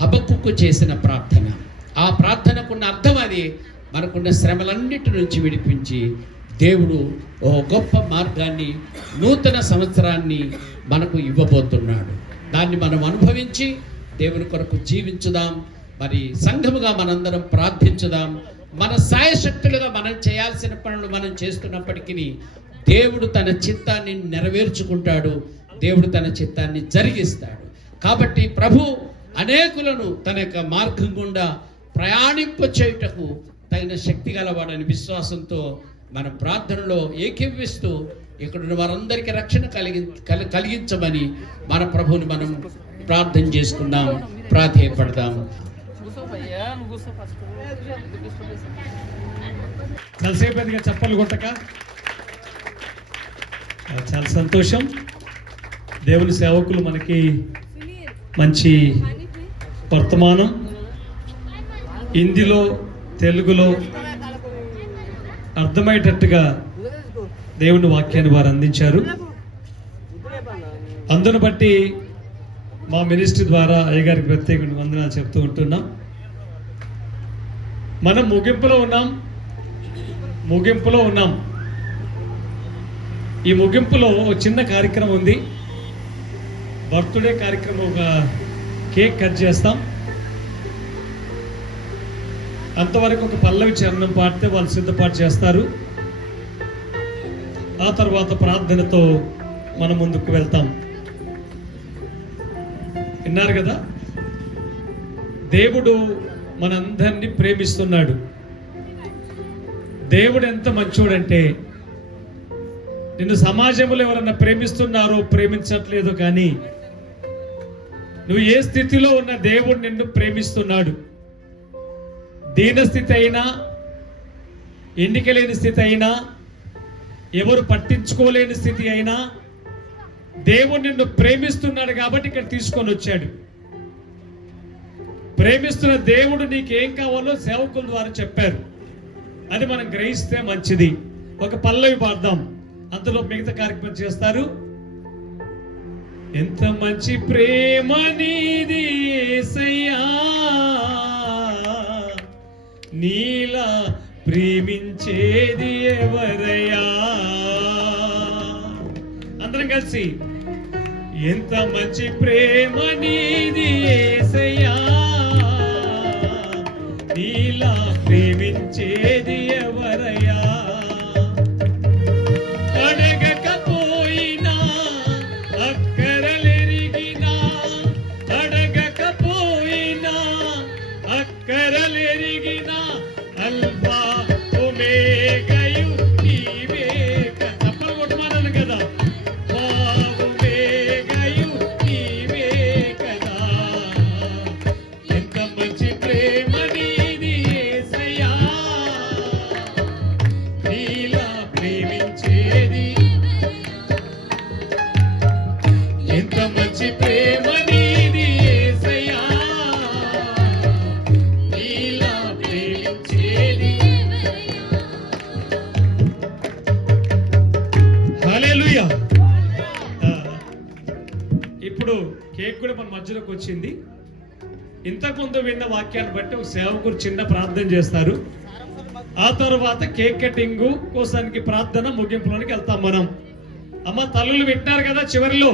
హబక్కూకు చేసిన ప్రార్థన. ఆ ప్రార్థనకున్న అర్థం అది, మనకున్న శ్రమలన్నిటి నుంచి విడిపించి దేవుడు ఓ గొప్ప మార్గాన్ని, నూతన సంవత్సరాన్ని మనకు ఇవ్వబోతున్నాడు. దాన్ని మనం అనుభవించి దేవుని కొరకు జీవించుదాం. మరి సంఘముగా మనందరం ప్రార్థించుదాం. మన సాయశక్తులుగా మనం చేయాల్సిన పనులు మనం చేస్తున్నప్పటికీ దేవుడు తన చిత్తాన్ని నెరవేర్చుకుంటాడు. దేవుడు తన చిత్తాన్ని జరిగిస్తాడు. కాబట్టి ప్రభు అనేకులను తన యొక్క మార్గం గుండా ప్రయాణింప చేయుటకు తగిన శక్తి గలవాడని విశ్వాసంతో మన ప్రార్థనలో ఏకీభవిస్తూ ఇక్కడున్న వారందరికీ రక్షణ కలిగించమని మన ప్రభువుని మనం ప్రార్థన చేసుకుందాం, ప్రాధేయపడదాం. చాలాసేపటిగా చప్పలు కొట్టక చాలా సంతోషం. దేవుని సేవకులు మనకి మంచి వర్తమానం హిందీలో, తెలుగులో అర్థమయ్యేటట్టుగా దేవుని వాక్యాన్ని వారు అందించారు. అందును బట్టి మా మినిస్ట్రీ ద్వారా అయ్యగారికి ప్రత్యేక వందనాలు చెప్తూ ఉంటున్నాం. మనం ముగింపులో ఉన్నాం. ఈ ముగింపులో ఒక చిన్న కార్యక్రమం ఉంది. బర్త్డే కార్యక్రమం, ఒక కేక్ కట్ చేస్తాం. అంతవరకు ఒక పల్లవి చరణం పాడితే వాళ్ళు సిద్ధపాటు చేస్తారు. ఆ తర్వాత ప్రార్థనతో మనం ముందుకు వెళ్తాం. విన్నారు కదా, దేవుడు మనందరినీ ప్రేమిస్తున్నాడు. దేవుడు ఎంత మంచోడంటే, నిన్ను సమాజంలో ఎవరన్నా ప్రేమిస్తున్నారో ప్రేమించట్లేదు కానీ నువ్వు ఏ స్థితిలో ఉన్న దేవుడు నిన్ను ప్రేమిస్తున్నాడు. దీనస్థితి అయినా, ఎన్నిక లేని స్థితి అయినా, ఎవరు పట్టించుకోలేని స్థితి అయినా దేవుడు నిన్ను ప్రేమిస్తున్నాడు కాబట్టి ఇక్కడ తీసుకొని వచ్చాడు. ప్రేమిస్తున్న దేవుడు నీకేం కావాలో సేవకుల ద్వారా చెప్పారు. అది మనం గ్రహిస్తే మంచిది. ఒక పల్లవి పాడదాం, అంతలో మిగతా కార్యక్రమం చేస్తారు. ఎంత మంచి ప్రేమ నీది యేసయ్యా, నీలా ప్రేమించేది ఎవరయ్యా. అందరం కలిసి, ఎంత మంచి ప్రేమ నీది యేసయ్యా, నీలా ప్రేమించేది ఎవరయ్యా. అడగకపోయినా అక్కరలెరిగినా, అడగకపోయినా అక్కరలెరిగినా, అల్ఫా ఒమేగయు నీవే కదా. తప్పలు కొట్టమన్నాను కదా, ఒమేగయు నీవే కదా. హల్లెలూయా. ఇప్పుడు కేక్ కూడా మన మధ్యలోకి వచ్చింది. ఇంతకుముందు విన్న వాక్యాన్ని బట్టి ఒక సేవకుడు చిన్న ప్రార్థన చేస్తారు. ఆ తర్వాత కేక్ కటింగ్ కోసానికి ప్రార్థన ముగింపులోనికి వెళ్తాం మనం. అమ్మ తల్లులు వింటున్నారు కదా చివరిలో,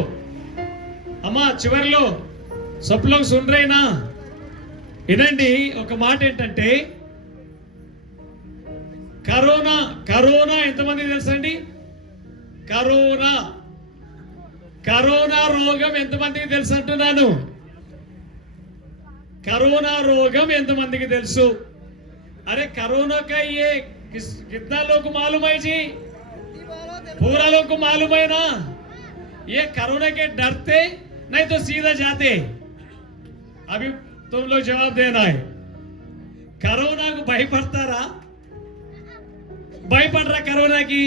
అమ్మ చివరిలో సప్లోకి సుండ్రైనా వినండి. ఒక మాట ఏంటంటే కరోనా కరోనా ఎంతమందికి తెలుసండి? కరోనా కరోనా రోగం ఎంతమందికి తెలుసు అంటున్నాను? కరోనా రోగం ఎంతమందికి తెలుసు? अरे कोरोना का ये कितना लोग को मालूम है जी? पूरा लोग को मालूम है ना? ये कोरोना के डरते नहीं तो सीधा जाते. अभी तुम लोग जवाब देना है. कोरोना को भयपड़ता रहा, భయపడ రా కరోనాకి,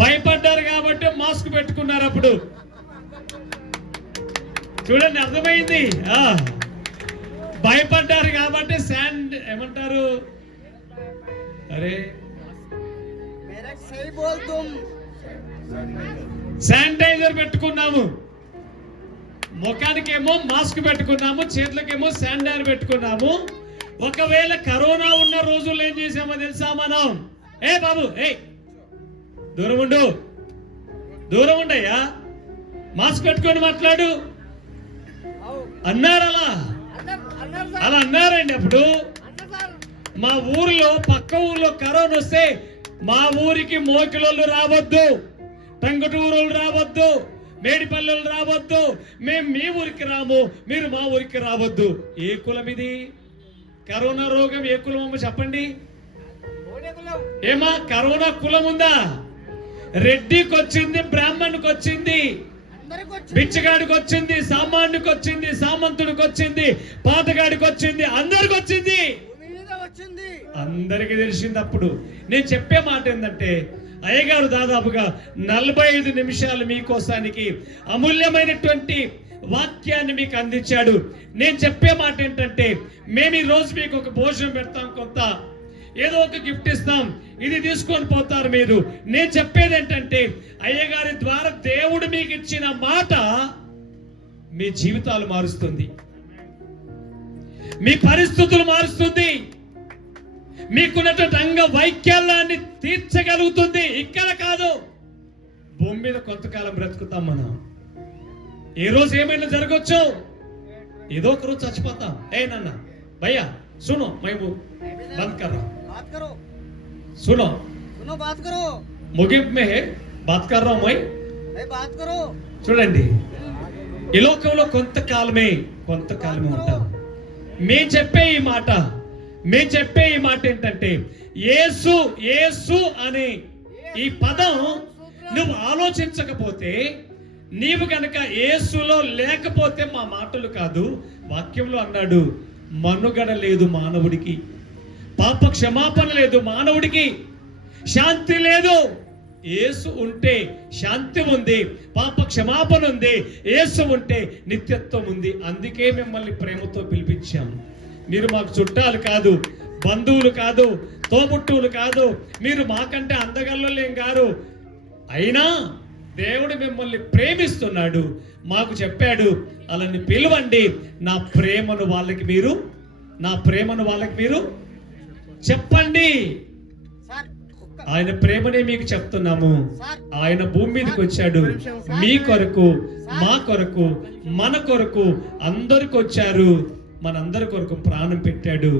భయపడ్డారు కాబట్టి మాస్క్ పెట్టుకున్నారు. అప్పుడు చూడండి అర్థమైంది. భయపడ్డారు కాబట్టి శాండ్ ఏమంటారు, అరే శానిటైజర్ పెట్టుకున్నాము, ముఖానికేమో మాస్క్ పెట్టుకున్నాము, చేతులకేమో శానిటైజర్ పెట్టుకున్నాము. ఒకవేళ కరోనా ఉన్న రోజుల్లో ఏం చేసామో తెలుసా మనం? ఏ బాబు ఏ దూరం ఉండు, దూరం ఉండయ్యా, మాస్క్ పెట్టుకొని మాట్లాడు అన్నారు. అలా అన్నారండి. అప్పుడు మా ఊర్లో పక్క ఊర్లో కరోనా వస్తే మా ఊరికి మోకిలోళ్ళు రావద్దు, టంగుటూరులు రావద్దు, మేడిపల్లెలు రావద్దు, మేము మీ ఊరికి రాము, మీరు మా ఊరికి రావద్దు. ఏ కులం ఇది? కరోనా రోగం ఏ కులం అమ్మ చెప్పండి? ఏమా కరోనా కులం ఉందా? రెడ్డికి వచ్చింది, బ్రాహ్మణుకి వచ్చింది, బిచ్చగాడికి వచ్చింది, సామాన్యుడికి వచ్చింది, సామంతుడికి వచ్చింది, పాతగాడికి వచ్చింది, అందరికి వచ్చింది, అందరికి తెలిసింది. అప్పుడు నేను చెప్పే మాట ఏంటంటే, అయ్యగారు దాదాపుగా 45 నిమిషాలు మీకోసానికి అమూల్యమైనటువంటి వాక్యాన్ని మీకు అందించాడు. నేను చెప్పే మాట ఏంటంటే, మేము ఈ రోజు మీకు ఒక భోజనం పెడతాం, కొంత ఏదో ఒక గిఫ్ట్ ఇస్తాం, ఇది తీసుకొని పోతారు మీరు. నేను చెప్పేది ఏంటంటే, అయ్యగారి ద్వారా దేవుడు మీకు ఇచ్చిన మాట మీ జీవితాలు మారుస్తుంది, మీ పరిస్థితులు మారుస్తుంది, మీకున్నటువంటి అంగ వైకల్యాన్ని తీర్చగలుగుతుంది. ఇక్కడ కాదు, భూమి మీద కొంతకాలం బ్రతుకుతాం మనం. ఏ రోజు ఏమైనా జరగచ్చు, ఏదో ఒక రోజు చచ్చిపోతాం. ఏ నాన్న భయ్యా सुनो, मैं वो बंद कर रहा हूँ, बात करो, सुनो सुनो, बात करो, मुगिब में है, बात कर रहा हूँ मैं बात करो. చూడండి, ఈ లోకంలో కొంతకాలమే ఉంటాం. మేము చెప్పే ఈ మాట ఏంటంటే, యేసు యేసు అనే ఈ పదం నువ్వు ఆలోచించకపోతే, నీవు గనక యేసులో లేకపోతే మా మాటలు కాదు. వాక్యంలో అన్నాడు, మనుగడ లేదు మానవుడికి, పాప క్షమాపణ లేదు మానవుడికి, శాంతి లేదు. యేసు ఉంటే శాంతి ఉంది, పాప క్షమాపణ ఉంది, యేసు ఉంటే నిత్యత్వం ఉంది. అందుకే మిమ్మల్ని ప్రేమతో పిలిపించాం. మీరు మాకు చుట్టాలు కాదు, బంధువులు కాదు, తోబుట్టువులు కాదు, మీరు మాకంటే అందగల్లేం కాదు. అయినా దేవుడు మిమ్మల్ని ప్రేమిస్తున్నాడు, మాకు చెప్పాడు, అలాని పిలవండి, నా ప్రేమను వాళ్ళకి మీరు చెప్పండి. ఆయన ప్రేమనే మీకు చెప్తున్నాము. ఆయన భూమి మీదకి వచ్చాడు, మీ కొరకు, మా కొరకు, మన కొరకు, అందరికి వచ్చారు, మనందరి కొరకు ప్రాణం పెట్టాడు.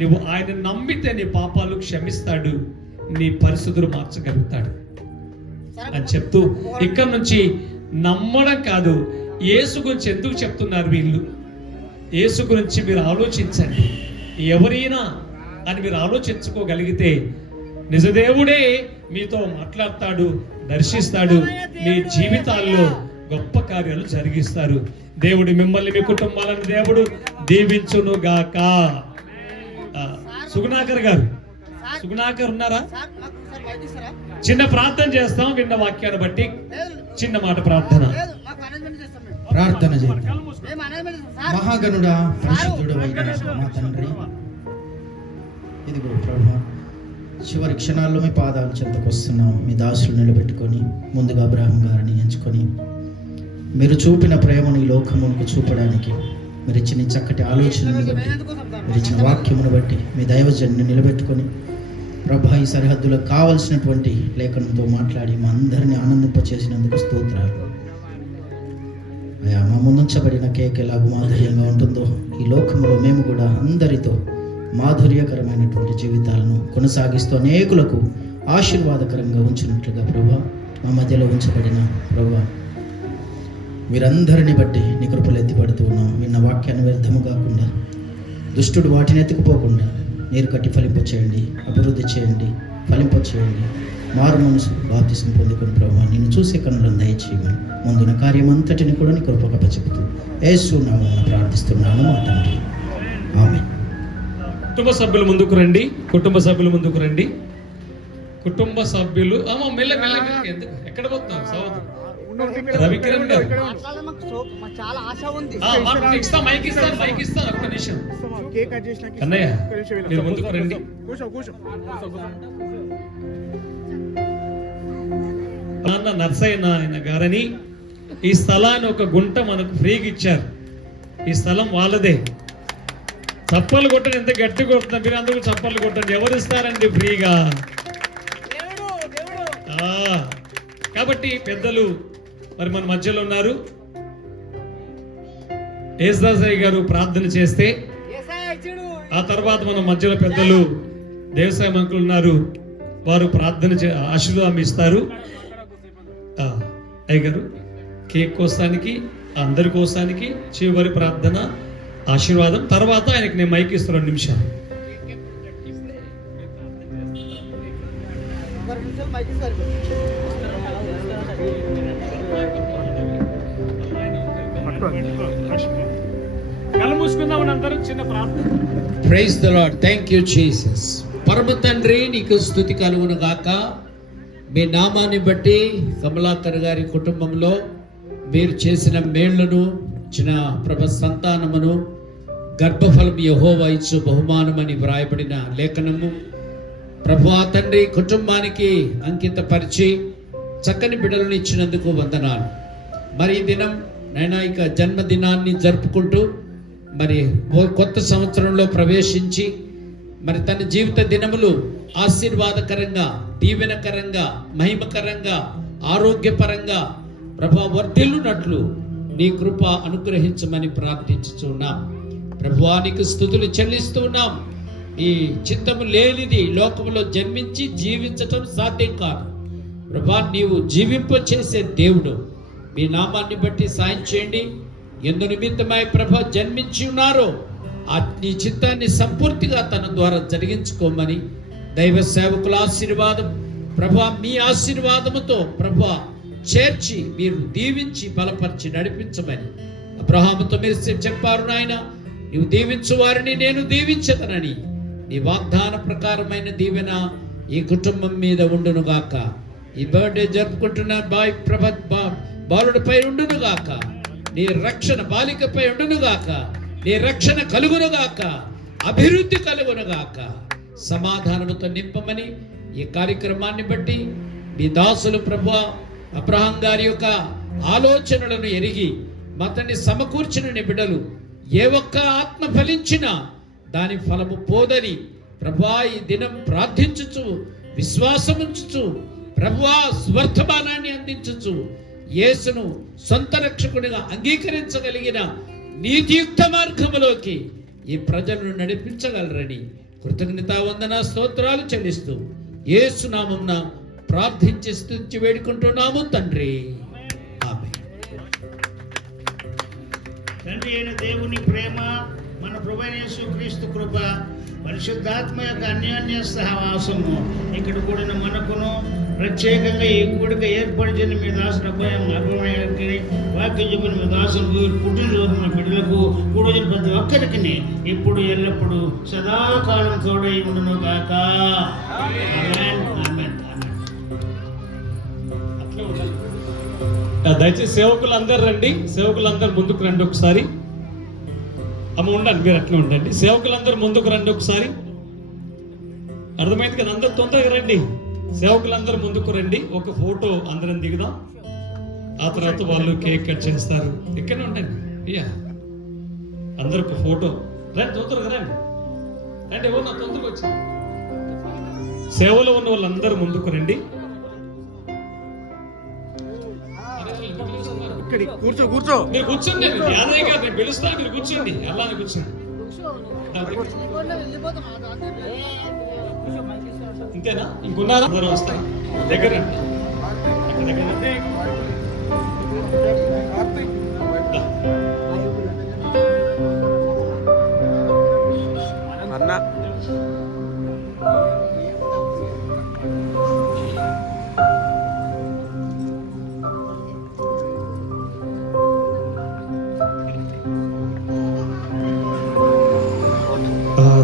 నువ్వు ఆయన నమ్మితే నీ పాపాలు క్షమిస్తాడు, నీ పరిస్థితులు మార్చగలుగుతాడు అని చెప్తూ, ఇక్కడ నుంచి నమ్మడం కాదు, యేసు గురించి ఎందుకు చెప్తున్నారు వీళ్ళు, యేసు గురించి మీరు ఆలోచించండి. ఎవరైనా అని మీరు ఆలోచించుకోగలిగితే నిజదేవుడే మీతో మాట్లాడతాడు, దర్శిస్తాడు, మీ జీవితాల్లో గొప్ప కార్యాలు జరిగిస్తారు. దేవుడు మిమ్మల్ని, మీ కుటుంబాలను దేవుడు దీవించును గాక. సుగుణాకర్ గారు, సుగుణాకర్ ఉన్నారా? చిన్న ప్రార్థన చేస్తాం, విన్న వాక్యాన్ని బట్టి చిన్న మాట ప్రార్థన చేద్దాం. మహాగణుడా, పరిశుద్ధుడు అయిన మా తండ్రి, ఇదిగో ప్రభువా, చివరి క్షణాల్లో మీ పాదాల చెంతకు వస్తున్నాం. మీ దాసులు నిలబెట్టుకొని ముందుగా అబ్రహాం గారిని ఎంచుకొని మీరు చూపిన ప్రేమను ఈ లోకమునకు చూపడానికి మీరు ఇచ్చిన ఈ చక్కటి ఆలోచనను బట్టి, మీరు ఇచ్చిన వాక్యమును బట్టి మీ దైవజన్ని నిలబెట్టుకొని ప్రభా ఈ సరిహద్దులకు కావలసినటువంటి లేఖనంతో మాట్లాడి మా అందరినీ ఆనందింపచేసినందుకు స్తోత్రాలు. అయా, మా ముందుంచబడిన కేక్ ఎలాగో మాధుర్యంగా ఉంటుందో ఈ లోకంలో మేము కూడా అందరితో మాధుర్యకరమైనటువంటి జీవితాలను కొనసాగిస్తూ అనేకులకు ఆశీర్వాదకరంగా ఉంచినట్లుగా ప్రభా మా మధ్యలో ఉంచబడిన ప్రభా వీరందరిని బట్టి నీ కృపలు ఎత్తిపడుతూ ఉన్నాం. విన్న వాక్యాన్ని వ్యర్థము కాకుండా, దుష్టుడు వాటిని ఎత్తుకుపోకుండా నీరు కట్టి ఫలింపచేయండి, అభివృద్ధి చేయండి, ఫలింపచేయండి. మారు మనసు బాప్తిసం పొందుకుని ప్రభావ నిన్ను చూసే కన్నులను దయచేయమని ముందున కార్యమంతటిని కూడా నీ కృపగా చెబుతూ యేసు నామమున ప్రార్థిస్తున్నాను మా తండ్రి, ఆమేన్. కుటుంబ సభ్యులు ముందుకు రండి. కుటుంబ సభ్యులు ముందుకు రండి. కుటుంబ సభ్యులు మెల్ల ఎందుకు ఎక్కడ పోతున్నారు? సౌద్ రవికిరణ్ గారు చాలా ఆశ ఉంది. మైక్ ఇస్తాను ఒక్క నిమిషం. అన్నయ్య మీరు ముందుకు రండి. నాన్న నర్సయ్య ఆయన గారని ఈ స్థలాన్ని ఒక గుంట మనకు ఫ్రీగా ఇచ్చారు. ఈ స్థలం వాళ్ళదే. చప్పలు కొట్టండి. ఎంత గట్టి కొడుతున్నా మీరు అందరూ చప్పలు కొట్టండి. ఎవరు ఇస్తారండి ఫ్రీగా? కాబట్టి పెద్దలు మరి మన మధ్యలో ఉన్నారు. యేసుదాసయ్య గారు ప్రార్థన చేస్తే ఆ తర్వాత మన మధ్యలో పెద్దలు దేవసాయ మంకులు ఉన్నారు. వారు ప్రార్థన ఆశీర్వాదం ఇస్తారు. అయ్య గారు కేక్ కోసానికి అందరి కోసానికి చివరి ప్రార్థన ఆశీర్వాదం తర్వాత ఆయనకి నేను మైక్ ఇస్తాను 2 నిమిషాలు. కళ్ళు మూసుకుందాం అందరూ. చిన్న ప్రార్థన. Praise the lord. Thank you Jesus. పరమ తండ్రి నీకు స్తుతి కలుగును గాక. మీ నామాన్ని బట్టి కమలాకర్ గారి కుటుంబంలో మీరు చేసిన మేళ్లను, ఇచ్చిన ప్రభ సంతానమును, గర్భఫలం యెహోవా ఇచ్చు బహుమానమని వ్రాయబడిన లేఖనము ప్రభువా తండ్రి కుటుంబానికి అంకితపరిచి చక్కని బిడ్డలను ఇచ్చినందుకు వందనాలు. మరి ఈ దినం నైనా ఇక జన్మదినాన్ని జరుపుకుంటూ మరి కొత్త సంవత్సరంలో ప్రవేశించి మరి తన జీవిత దినములు ఆశీర్వాదకరంగా, దీవెనకరంగా, మహిమకరంగా, ఆరోగ్యపరంగా ప్రభా వర్ధిల్లునట్లు నీ కృప అనుగ్రహించమని ప్రార్థించుచున్నాం. ప్రభువానికి స్తుతులు చెల్లిస్తూ ఉన్నాం. ఈ చిత్తము లేనిది లోకములో జన్మించి జీవించటం సాధ్యం కాదు. ప్రభా నీవు జీవింప చేసే దేవుడు. మీ నామాన్ని బట్టి సాయం చేయండి. ఎందు నిమిత్తమై ప్రభా జన్మించి ఉన్నారో నీ చిత్తాన్ని సంపూర్తిగా తన ద్వారా జరిగించుకోమని దైవ సేవకుల ఆశీర్వాదం ప్రభా మీ ఆశీర్వాదముతో ప్రభా చేర్చి మీరు దీవించి బలపరిచి నడిపించమని అబ్రహాముతో మీరు చెప్పారు నాయన, నీవు దీవించు వారిని నేను దీవించదనని. నీ వాగ్దాన ప్రకారమైన దీవెన ఈ కుటుంబం మీద ఉండునుగాక. ఈ బర్త్డే జరుపుకుంటున్న బాలుడిపై ఉండునుగాక. నీ రక్షణ బాలికపై ఉండునుగాక. నీ రక్షణ కలుగునుగాక. అభివృద్ధి కలుగునుగాక. సమాధానముతో నింపమని ఈ కార్యక్రమాన్ని బట్టి మీ దాసులు ప్రభువా అబ్రహాం గారి యొక్క ఆలోచనలను ఎరిగి మతని సమకూర్చిన బిడ్డలు ఏ ఒక్క ఆత్మ ఫలించినా దాని ఫలము పోదని ప్రభువా ఈ దినం ప్రార్థించుచు, విశ్వాసముంచుచు, ప్రభువా స్వర్ధమానాన్ని అందించుచు యేసును సొంత రక్షకునిగా అంగీకరించగలిగిన నీతియుక్త మార్గములోకి ఈ ప్రజలను నడిపించగలరని కృతజ్ఞతావందన స్తోత్రాలు చెల్లిస్తూ యేసు నామమున ప్రార్థించి స్తుతించి వేడుకుంటున్నాము తండ్రి, ఆమేన్. తండ్రి అయిన దేవుని ప్రేమ, మన ప్రభువైన యేసుక్రీస్తు కృప, పరిశుద్ధాత్మ యొక్క అన్యోన్య సహవాసము ఇక్కడ కూడిన మనకును ప్రత్యేకంగా ఈ కూడిక ఏర్పరిచిన మీ దాసుడు అబ్బాయి వాక్యం చెప్పిన మీ దాసులకు పుట్టినరోజు మన బిడ్డలకు కూడిన ప్రతి ఒక్కరికి ఇప్పుడు ఎల్లప్పుడు సదాకాలం తోడై ఉండును గాక. ఆమేన్, ఆమేన్, ఆమేన్. దయచేసి సేవకులందరూ రండి. సేవకులందరూ ముందుకు రండి ఒకసారి. ఉండండి, మీరు అట్లా ఉండండి. సేవకులందరూ ముందుకు రండి ఒకసారి. అర్థమైంది కదా? అందరు తొందరగా రండి, సేవకులందరూ ముందుకు రండి. ఒక ఫోటో అందరం దిగుదాం. ఆ తర్వాత వాళ్ళు కేక్ కట్ చేస్తారు. ఇక్కడే ఉండండి. అయ్యా అందరు ఒక ఫోటో. రండి, తొందరగా రండి. రండి, ఎవరు నా తొందరగా వచ్చి సేవలో ఉన్న వాళ్ళందరూ ముందుకు రండి. కూర్చో కూర్చో. మీరు కూర్చోండి, యాదయ్య గారు నేను పిలుస్తాను, మీరు కూర్చోండి. అలానే కూర్చోండి. ఇంతేనా? ఇంకున్నారా? అందరూ వస్తారు. దగ్గర రండి. దగ్గర రండి. అన్నా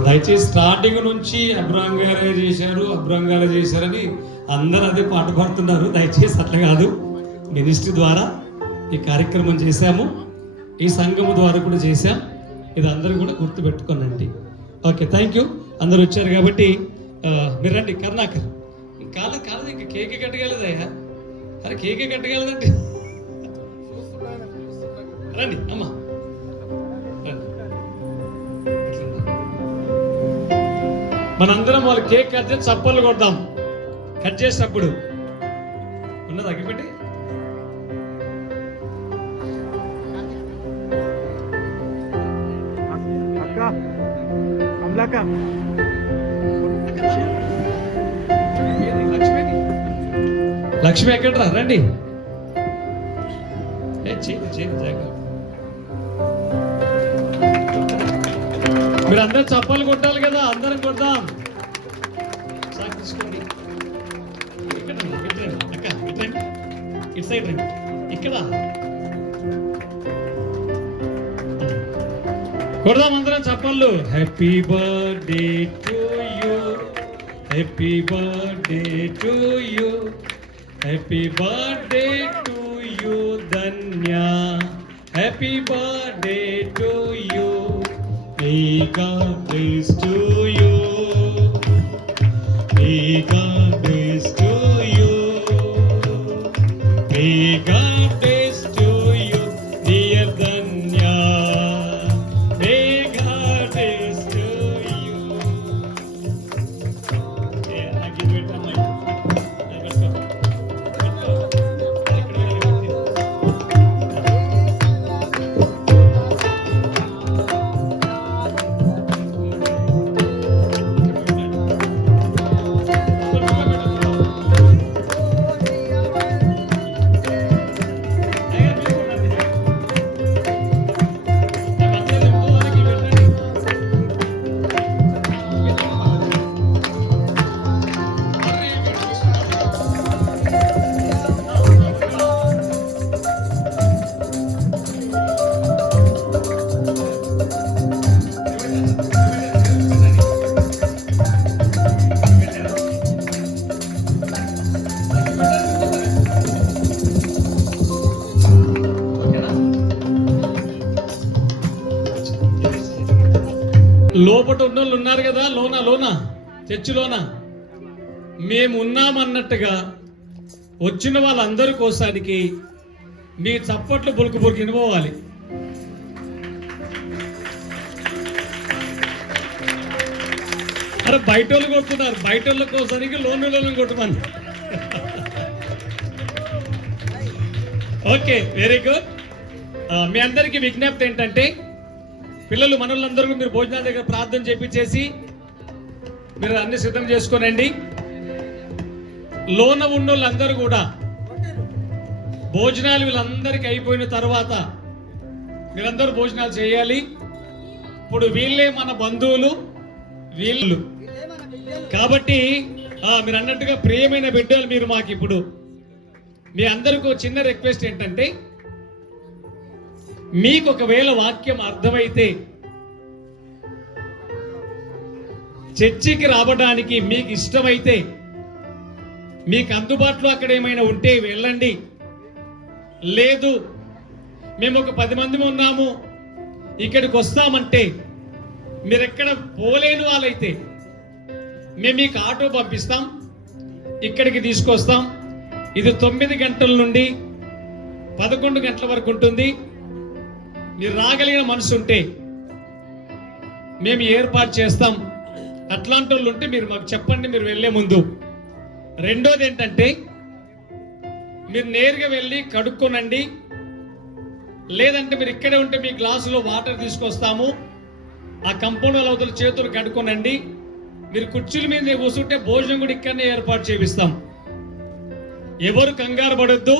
దయచేసి స్టార్టింగ్ నుంచి అబ్రాహం గారే చేశారని అందరూ అదే పాట పాడుతున్నారు. దయచేసి అట్లా కాదు. మినిస్ట్రీ ద్వారా ఈ కార్యక్రమం చేశాము, ఈ సంఘము ద్వారా కూడా చేశాం. ఇది అందరూ కూడా గుర్తుపెట్టుకోనండి. Okay, thank you. అందరు వచ్చారు కాబట్టి మీరు రండి. కరుణాకర్ కాదు ఇంకా కేక్ కట్టగలదయ్యా. అరే కేక్ కట్టగలదండి. రండి అమ్మా, మనందరం వాళ్ళు కేక్ కట్ చేసి చప్పట్లు కొడదాం. కట్ చేసేటప్పుడు ఉన్నది అగ్గిపెట్టి. అక్క అమ్లాక లక్ష్మి ఎక్కడరా? రండి. జాగ్రత్త. మీరు అందరు చప్పలు కొట్టాలి కదా, అందరం కొడదాం. సార్ తీసుకోండి. ఇటు సైడ్ రండి. ఇక్కడ కొడదాం అందరం చప్పళ్ళు. Happy birthday to you, happy birthday to you, happy birthday to you Dhanya, happy birthday to you. May God bless to you. May God bless to you. May God bless to you, dear Danya. May God bless to you. Yeah, I give it a mic. లోపట ఉన్న వాళ్ళు ఉన్నారు కదా, లోన చర్చిలోన మేము ఉన్నామన్నట్టుగా వచ్చిన వాళ్ళందరి కోసానికి మీ చప్పట్లు బులుకు వినిపోవాలి. అరే బయట వాళ్ళు కొడుతున్నారు, బయట వాళ్ళ కోసానికి లోన్ కొట్టమని. Okay, very good. మీ అందరికీ విజ్ఞప్తి ఏంటంటే, పిల్లలు మనోళ్ళందరూ మీరు భోజనాల దగ్గర ప్రార్థన చేపించేసి మీరు అన్ని సిద్ధం చేసుకోనండి. లోన ఉన్నోళ్ళందరూ కూడా భోజనాలు వీళ్ళందరికీ అయిపోయిన తర్వాత మీరందరూ భోజనాలు చేయాలి. ఇప్పుడు వీళ్ళే మన బంధువులు, వీళ్ళు కాబట్టి మీరు అన్నట్టుగా ప్రియమైన బిడ్డలు మీరు మాకు. ఇప్పుడు మీ అందరికీ చిన్న రిక్వెస్ట్ ఏంటంటే, మీకు ఒకవేళ వాక్యం అర్థమైతే చర్చికి రావడానికి మీకు ఇష్టమైతే, మీకు అందుబాటులో అక్కడ ఏమైనా ఉంటే వెళ్ళండి. లేదు మేము ఒక 10 మంది ఉన్నాము ఇక్కడికి వస్తామంటే, మీరు ఎక్కడ పోలేని వాళ్ళైతే మేము మీకు ఆటో పంపిస్తాం, ఇక్కడికి తీసుకొస్తాం. ఇది 9 గంటల నుండి 11 గంటల వరకు ఉంటుంది. మీరు రాగలిగిన మనసు ఉంటే మేము ఏర్పాటు చేస్తాం. అట్లాంటి వాళ్ళు ఉంటే మీరు మాకు చెప్పండి, మీరు వెళ్ళే ముందు. రెండోది ఏంటంటే, మీరు నేరుగా వెళ్ళి కడుక్కోనండి. లేదంటే మీరు ఇక్కడే ఉంటే మీ గ్లాసులో వాటర్ తీసుకొస్తాము, ఆ కంపౌండ్ అవతల చేతులు కడుక్కోనండి. మీరు కుర్చీల మీద కూర్చుంటే భోజనం కూడా ఇక్కడనే ఏర్పాటు చేపిస్తాం. ఎవరు కంగారు పడొద్దు,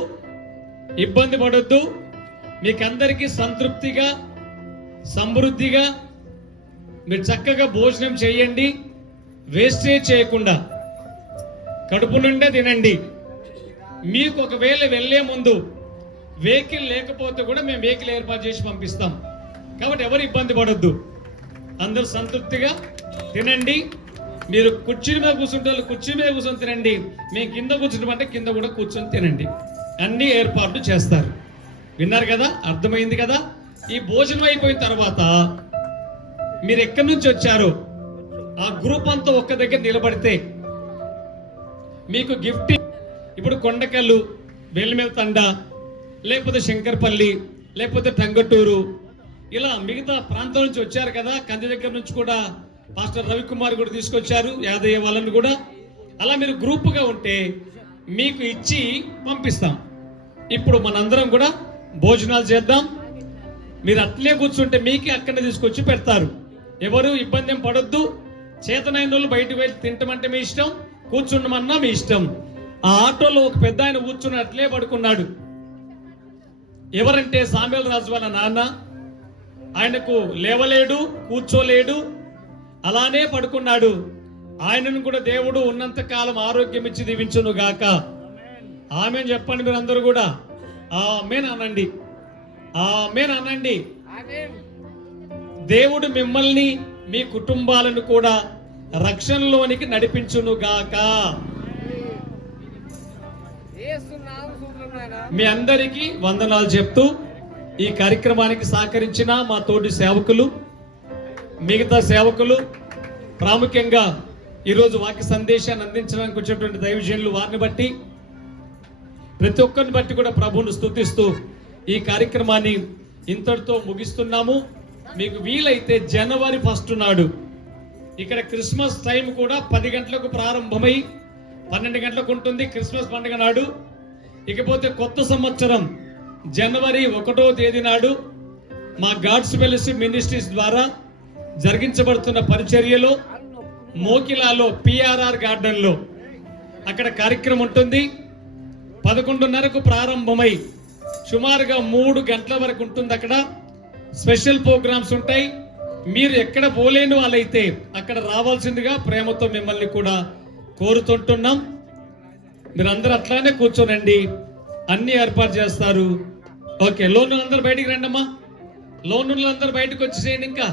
ఇబ్బంది పడొద్దు. మీకందరికీ సంతృప్తిగా, సమృద్ధిగా మీరు చక్కగా భోజనం చేయండి. వేస్టేజ్ చేయకుండా కడుపు నిండా తినండి. మీకు ఒకవేళ వెళ్ళే ముందు వెహికల్ లేకపోతే కూడా మేము వెహికల్ ఏర్పాటు చేసి పంపిస్తాం. కాబట్టి ఎవరు ఇబ్బంది పడొద్దు, అందరూ సంతృప్తిగా తినండి. మీరు కుర్చీ మీద కూర్చుంటే కుర్చీ మీద కూర్చొని తినండి. మేము కింద కూర్చుంటామంటే కింద కూడా కూర్చొని తినండి. అన్ని ఏర్పాట్లు చేస్తారు. విన్నారు కదా, అర్థమైంది కదా. ఈ భోజనం అయిపోయిన తర్వాత మీరు ఎక్కడి నుంచి వచ్చారో ఆ గ్రూప్ అంతా ఒక్క దగ్గర నిలబడితే మీకు గిఫ్ట్, ఇప్పుడు కొండకల్లు, వెల్లిమెల తండ, లేకపోతే శంకర్పల్లి, లేకపోతే టంగటూరు, ఇలా మిగతా ప్రాంతం నుంచి వచ్చారు కదా. కంది దగ్గర నుంచి కూడా పాస్టర్ రవికుమార్ కూడా తీసుకొచ్చారు, యాదయ్య వాళ్ళని కూడా. అలా మీరు గ్రూప్గా ఉంటే మీకు ఇచ్చి పంపిస్తాం. ఇప్పుడు మనందరం కూడా భోజనాలు చేద్దాం. మీరు అట్లే కూర్చుంటే మీకే అక్కడే తీసుకొచ్చి పెడతారు. ఎవరు ఇబ్బంది ఏం పడొద్దు. చేతనైన వాళ్ళు బయటకు వెళ్ళి తింటామంటే మీ ఇష్టం, కూర్చుండమన్నా మీ ఇష్టం. ఆ ఆటోలో ఒక పెద్ద ఆయన కూర్చుని అట్లే పడుకున్నాడు. ఎవరంటే సామ్యూల్ రాజు వాళ్ళ నాన్న. ఆయనకు లేవలేడు, కూర్చోలేడు, అలానే పడుకున్నాడు. ఆయనను కూడా దేవుడు ఉన్నంత కాలం ఆరోగ్యం ఇచ్చి దీవించును గాక. ఆమెన్ చెప్పండి మీరు అందరూ కూడా. ఆమెన్ అనండి, ఆమెన్ అనండి. దేవుడు మిమ్మల్ని, మీ కుటుంబాలను కూడా రక్షణలోనికి నడిపించును గాక. మీ అందరికీ వందనాలు చెప్తూ ఈ కార్యక్రమానికి సహకరించిన మా తోటి సేవకులు, మిగతా సేవకులు, ప్రాముఖ్యంగా ఈరోజు వాక్య సందేశాన్ని అందించడానికి వచ్చినటువంటి దైవజనులు, వారిని బట్టి ప్రతి ఒక్కరిని బట్టి కూడా ప్రభువును స్తుతిస్తూ ఈ కార్యక్రమాన్ని ఇంతటితో ముగిస్తున్నాము. మీకు వీలైతే జనవరి 1 నాడు ఇక్కడ క్రిస్మస్ టైం కూడా 10 గంటలకు ప్రారంభమై 12 గంటలకు ఉంటుంది క్రిస్మస్ పండుగ నాడు. ఇకపోతే కొత్త సంవత్సరం జనవరి 1వ తేదీ నాడు మా గాడ్స్ ఫెలోషిప్ మినిస్ట్రీస్ ద్వారా జరిగించబడుతున్న పరిచర్యలో మోకిలాలో పిఆర్ఆర్ గార్డెన్లో అక్కడ కార్యక్రమం ఉంటుంది. 11:30కు ప్రారంభమై సుమారుగా 3 గంటల వరకు ఉంటుంది. అక్కడ స్పెషల్ ప్రోగ్రామ్స్ ఉంటాయి. మీరు ఎక్కడ పోలేని వాళ్ళైతే అక్కడ రావాల్సిందిగా ప్రేమతో మిమ్మల్ని కూడా కోరుతుంటున్నాం. మీరందరూ అట్లానే కూర్చోనండి, అన్ని ఏర్పాటు చేస్తారు. ఓకే, లోన్ అందరూ బయటికి రండి అమ్మా. లోన్ అందరూ బయటకు వచ్చేసేయండి. ఇంకా